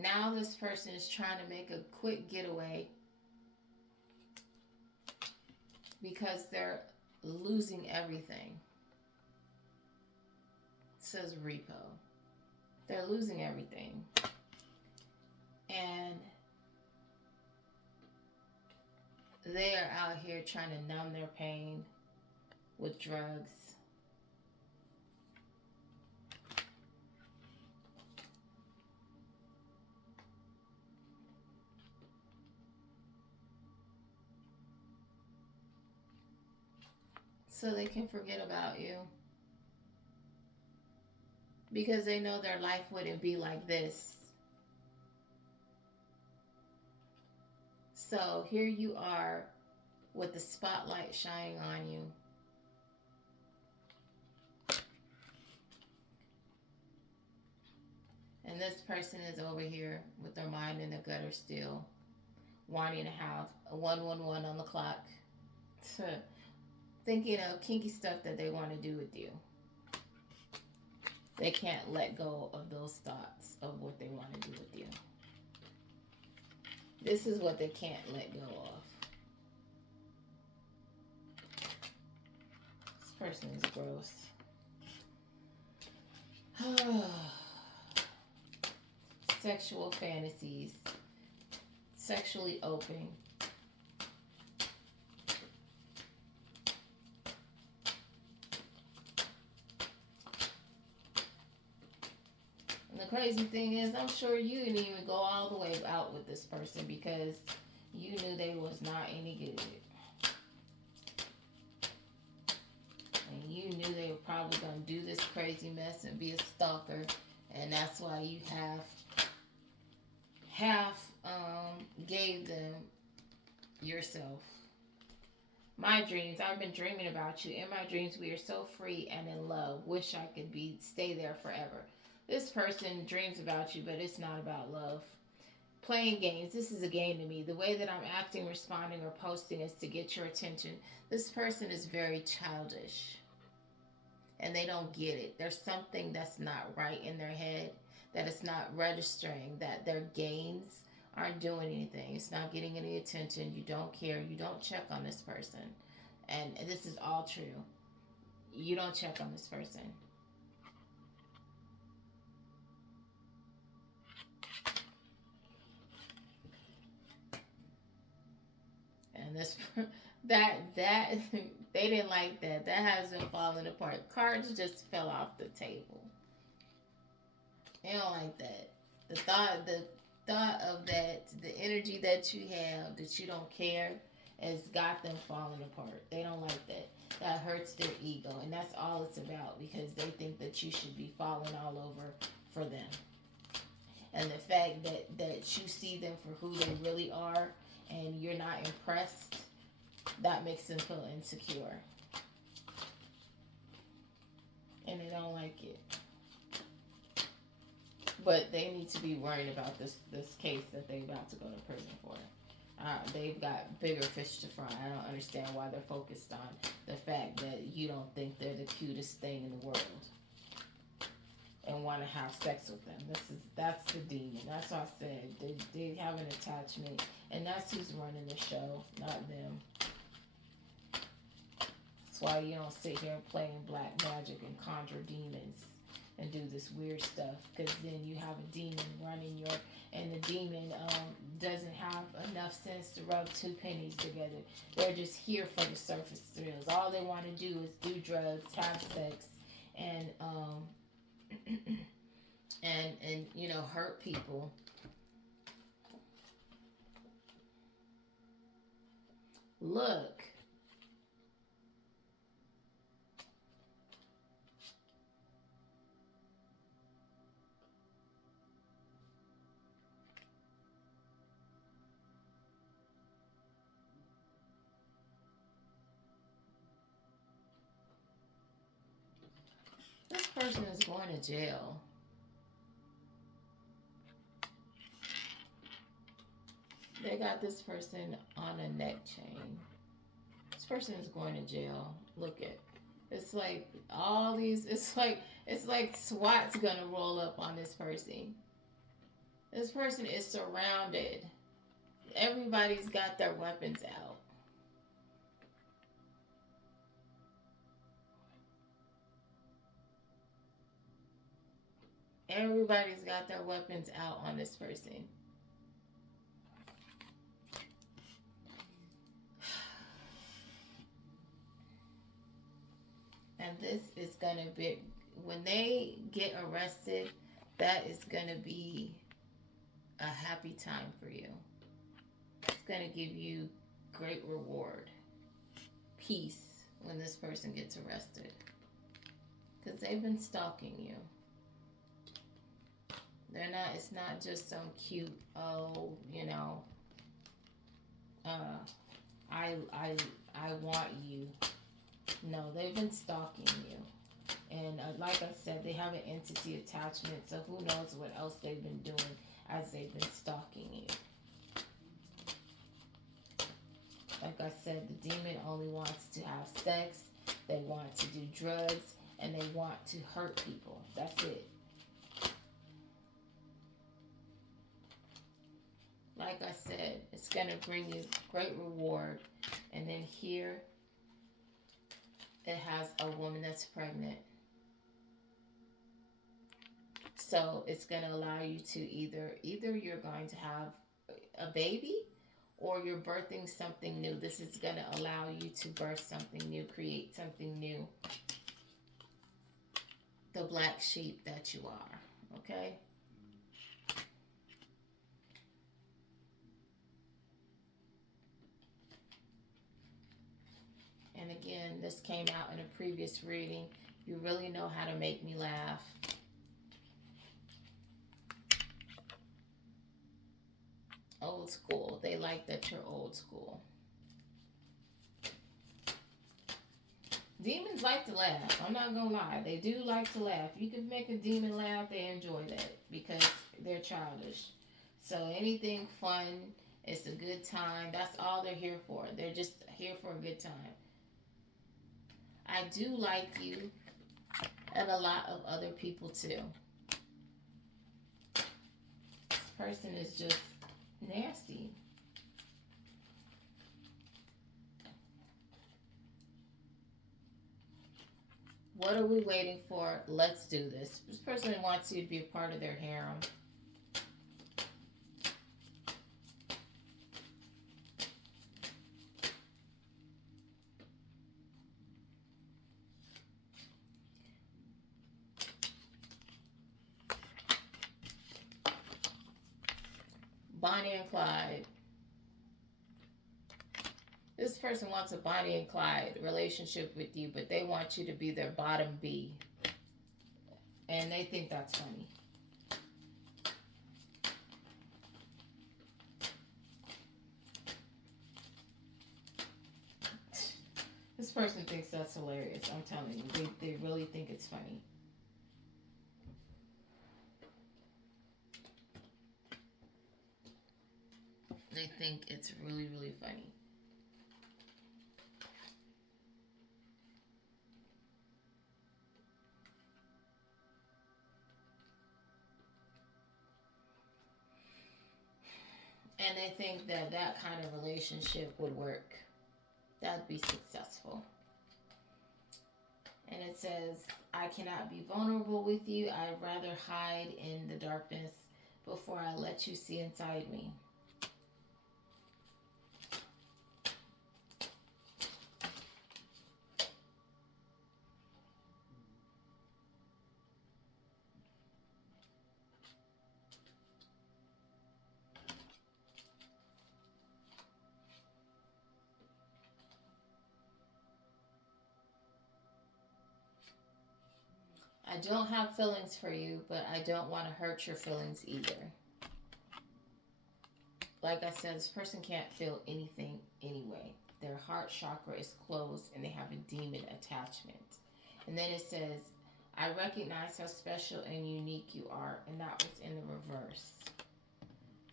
Now this person is trying to make a quick getaway because they're losing everything. It says repo. They're losing everything. And they are out here trying to numb their pain with drugs. So they can forget about you. Because they know their life wouldn't be like this. So here you are with the spotlight shining on you. And this person is over here with their mind in the gutter still, wanting to have a 111 on the clock, thinking of kinky stuff that they want to do with you. They can't let go of those thoughts of what they want to do with you. This is what they can't let go of. This person is gross. Sexual fantasies. Sexually open. The crazy thing is, I'm sure you didn't even go all the way out with this person because you knew they was not any good. And you knew they were probably going to do this crazy mess and be a stalker. And that's why you half gave them yourself. My dreams, I've been dreaming about you. In my dreams, we are so free and in love. Wish I could stay there forever. This person dreams about you, but it's not about love. Playing games. This is a game to me. The way that I'm acting, responding, or posting is to get your attention. This person is very childish. And they don't get it. There's something that's not right in their head, that it's not registering, that their games aren't doing anything. It's not getting any attention. You don't care. You don't check on this person. And this is all true. You don't check on this person. And this that they didn't like that. That has been falling apart. Cards just fell off the table. They don't like that. The thought of that, the energy that you have, that you don't care, has got them falling apart. They don't like that. That hurts their ego, and that's all it's about, because they think that you should be falling all over for them. And the fact that you see them for who they really are and you're not impressed, that makes them feel insecure. And they don't like it. But they need to be worried about this case that they're about to go to prison for. They've got bigger fish to fry. I don't understand why they're focused on the fact that you don't think they're the cutest thing in the world and want to have sex with them. That's the demon. That's what I said. They have an attachment, and that's who's running the show, not them. That's why you don't sit here and play in black magic and conjure demons and do this weird stuff, because then you have a demon running and the demon doesn't have enough sense to rub two pennies together. They're just here for the surface thrills. All they want to do is do drugs, have sex, and and hurt people. Look. This person is going to jail. They got this person on a neck chain. This person is going to jail. Look at, it's like all these. It's like SWAT's gonna roll up on this person. This person is surrounded. Everybody's got their weapons out. Everybody's got their weapons out on this person. And this is going to be, when they get arrested, that is going to be a happy time for you. It's going to give you great reward, peace when this person gets arrested. Because they've been stalking you. They're not, it's not just some cute, oh, you know, I want you. No, they've been stalking you. And like I said, they have an entity attachment, so who knows what else they've been doing as they've been stalking you. Like I said, the demon only wants to have sex, they want to do drugs, and they want to hurt people. That's it. Like I said, it's going to bring you great reward. And then here, it has a woman that's pregnant. So it's going to allow you to either you're going to have a baby, or you're birthing something new. This is going to allow you to birth something new, create something new. The black sheep that you are, okay? And again, this came out in a previous reading. You really know how to make me laugh. Old school. They like that you're old school. Demons like to laugh. I'm not going to lie. They do like to laugh. You can make a demon laugh, they enjoy that because they're childish. So anything fun, it's a good time. That's all they're here for. They're just here for a good time. I do like you, and a lot of other people too. This person is just nasty. What are we waiting for? Let's do this. This person wants you to be a part of their harem. Bonnie and Clyde. This person wants a Bonnie and Clyde relationship with you, but they want you to be their bottom B. And they think that's funny. This person thinks that's hilarious. I'm telling you, they really think it's funny. They think it's really, really funny. And they think that that kind of relationship would work. That'd be successful. And it says, I cannot be vulnerable with you. I'd rather hide in the darkness before I let you see inside me. I don't have feelings for you, but I don't want to hurt your feelings either. Like I said, this person can't feel anything anyway. Their heart chakra is closed and they have a demon attachment. And then it says, I recognize how special and unique you are. And that was in the reverse.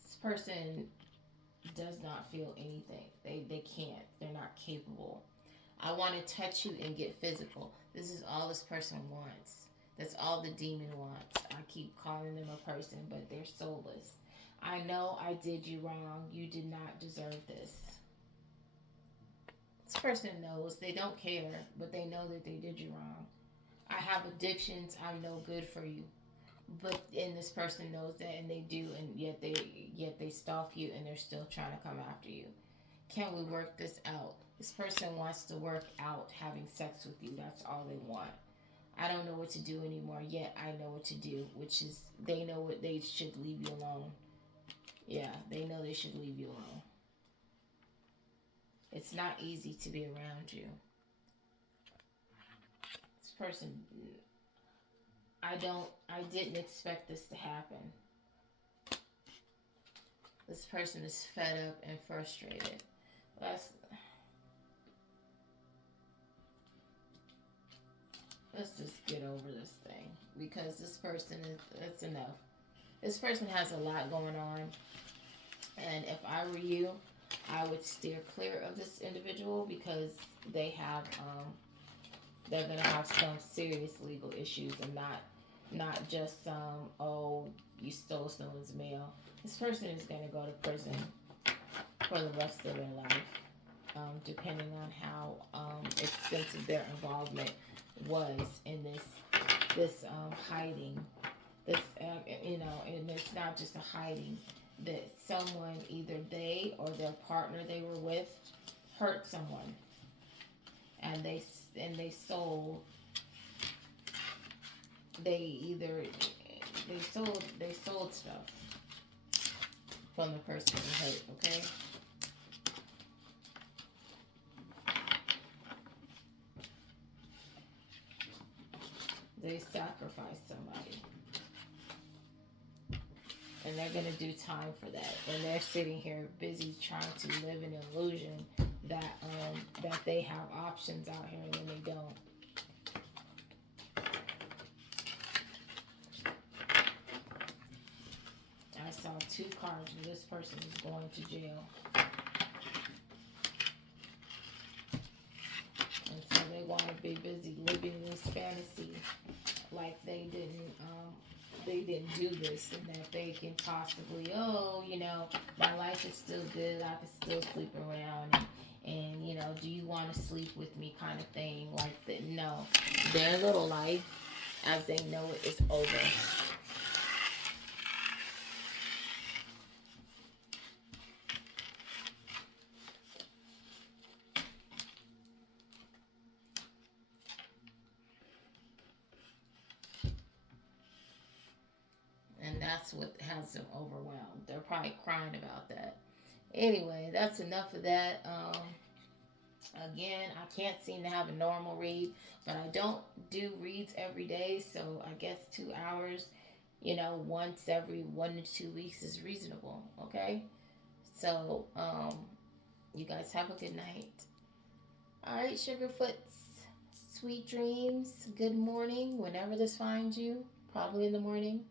This person does not feel anything. They can't. They're not capable. I want to touch you and get physical. This is all this person wants. That's all the demon wants. I keep calling them a person, but they're soulless. I know I did you wrong. You did not deserve this. This person knows. They don't care, but they know that they did you wrong. I have addictions. I'm no good for you. But and this person knows that, and they do, and yet they stalk you, and they're still trying to come after you. Can we work this out? This person wants to work out having sex with you. That's all they want. I don't know what to do anymore, yet I know what to do, which is they know what they should leave you alone. Yeah, they know they should leave you alone. It's not easy to be around you. This person, I didn't expect this to happen. This person is fed up and frustrated. Let's just get over this thing, because this person is, it's enough. This person has a lot going on, and if I were you, I would steer clear of this individual, because they have they're gonna have some serious legal issues, and not just some, oh, you stole someone's mail. This person is gonna go to prison for the rest of their life, depending on how extensive their involvement was in this hiding. This and it's not just a hiding, that someone, either they or their partner they were with, hurt someone, and they sold. They sold stuff from the person who hurt. Okay. They sacrificed somebody, and they're gonna do time for that. And they're sitting here busy trying to live an illusion that they have options out here, and then they don't. I saw 2 cards where this person is going to jail, and so they want to be busy living this fantasy like they didn't do this, and that they can possibly, my life is still good, I can still sleep around, and do you want to sleep with me, kind of thing. Like that. No, their little life as they know it is over. And that's what has them overwhelmed. They're probably crying about that. Anyway, that's enough of that. Again, I can't seem to have a normal read, but I don't do reads every day, so I guess 2 hours, once every 1 to 2 weeks is reasonable. Okay, so you guys have a good night. All right, Sugarfoots, sweet dreams. Good morning, whenever this finds you. Probably in the morning.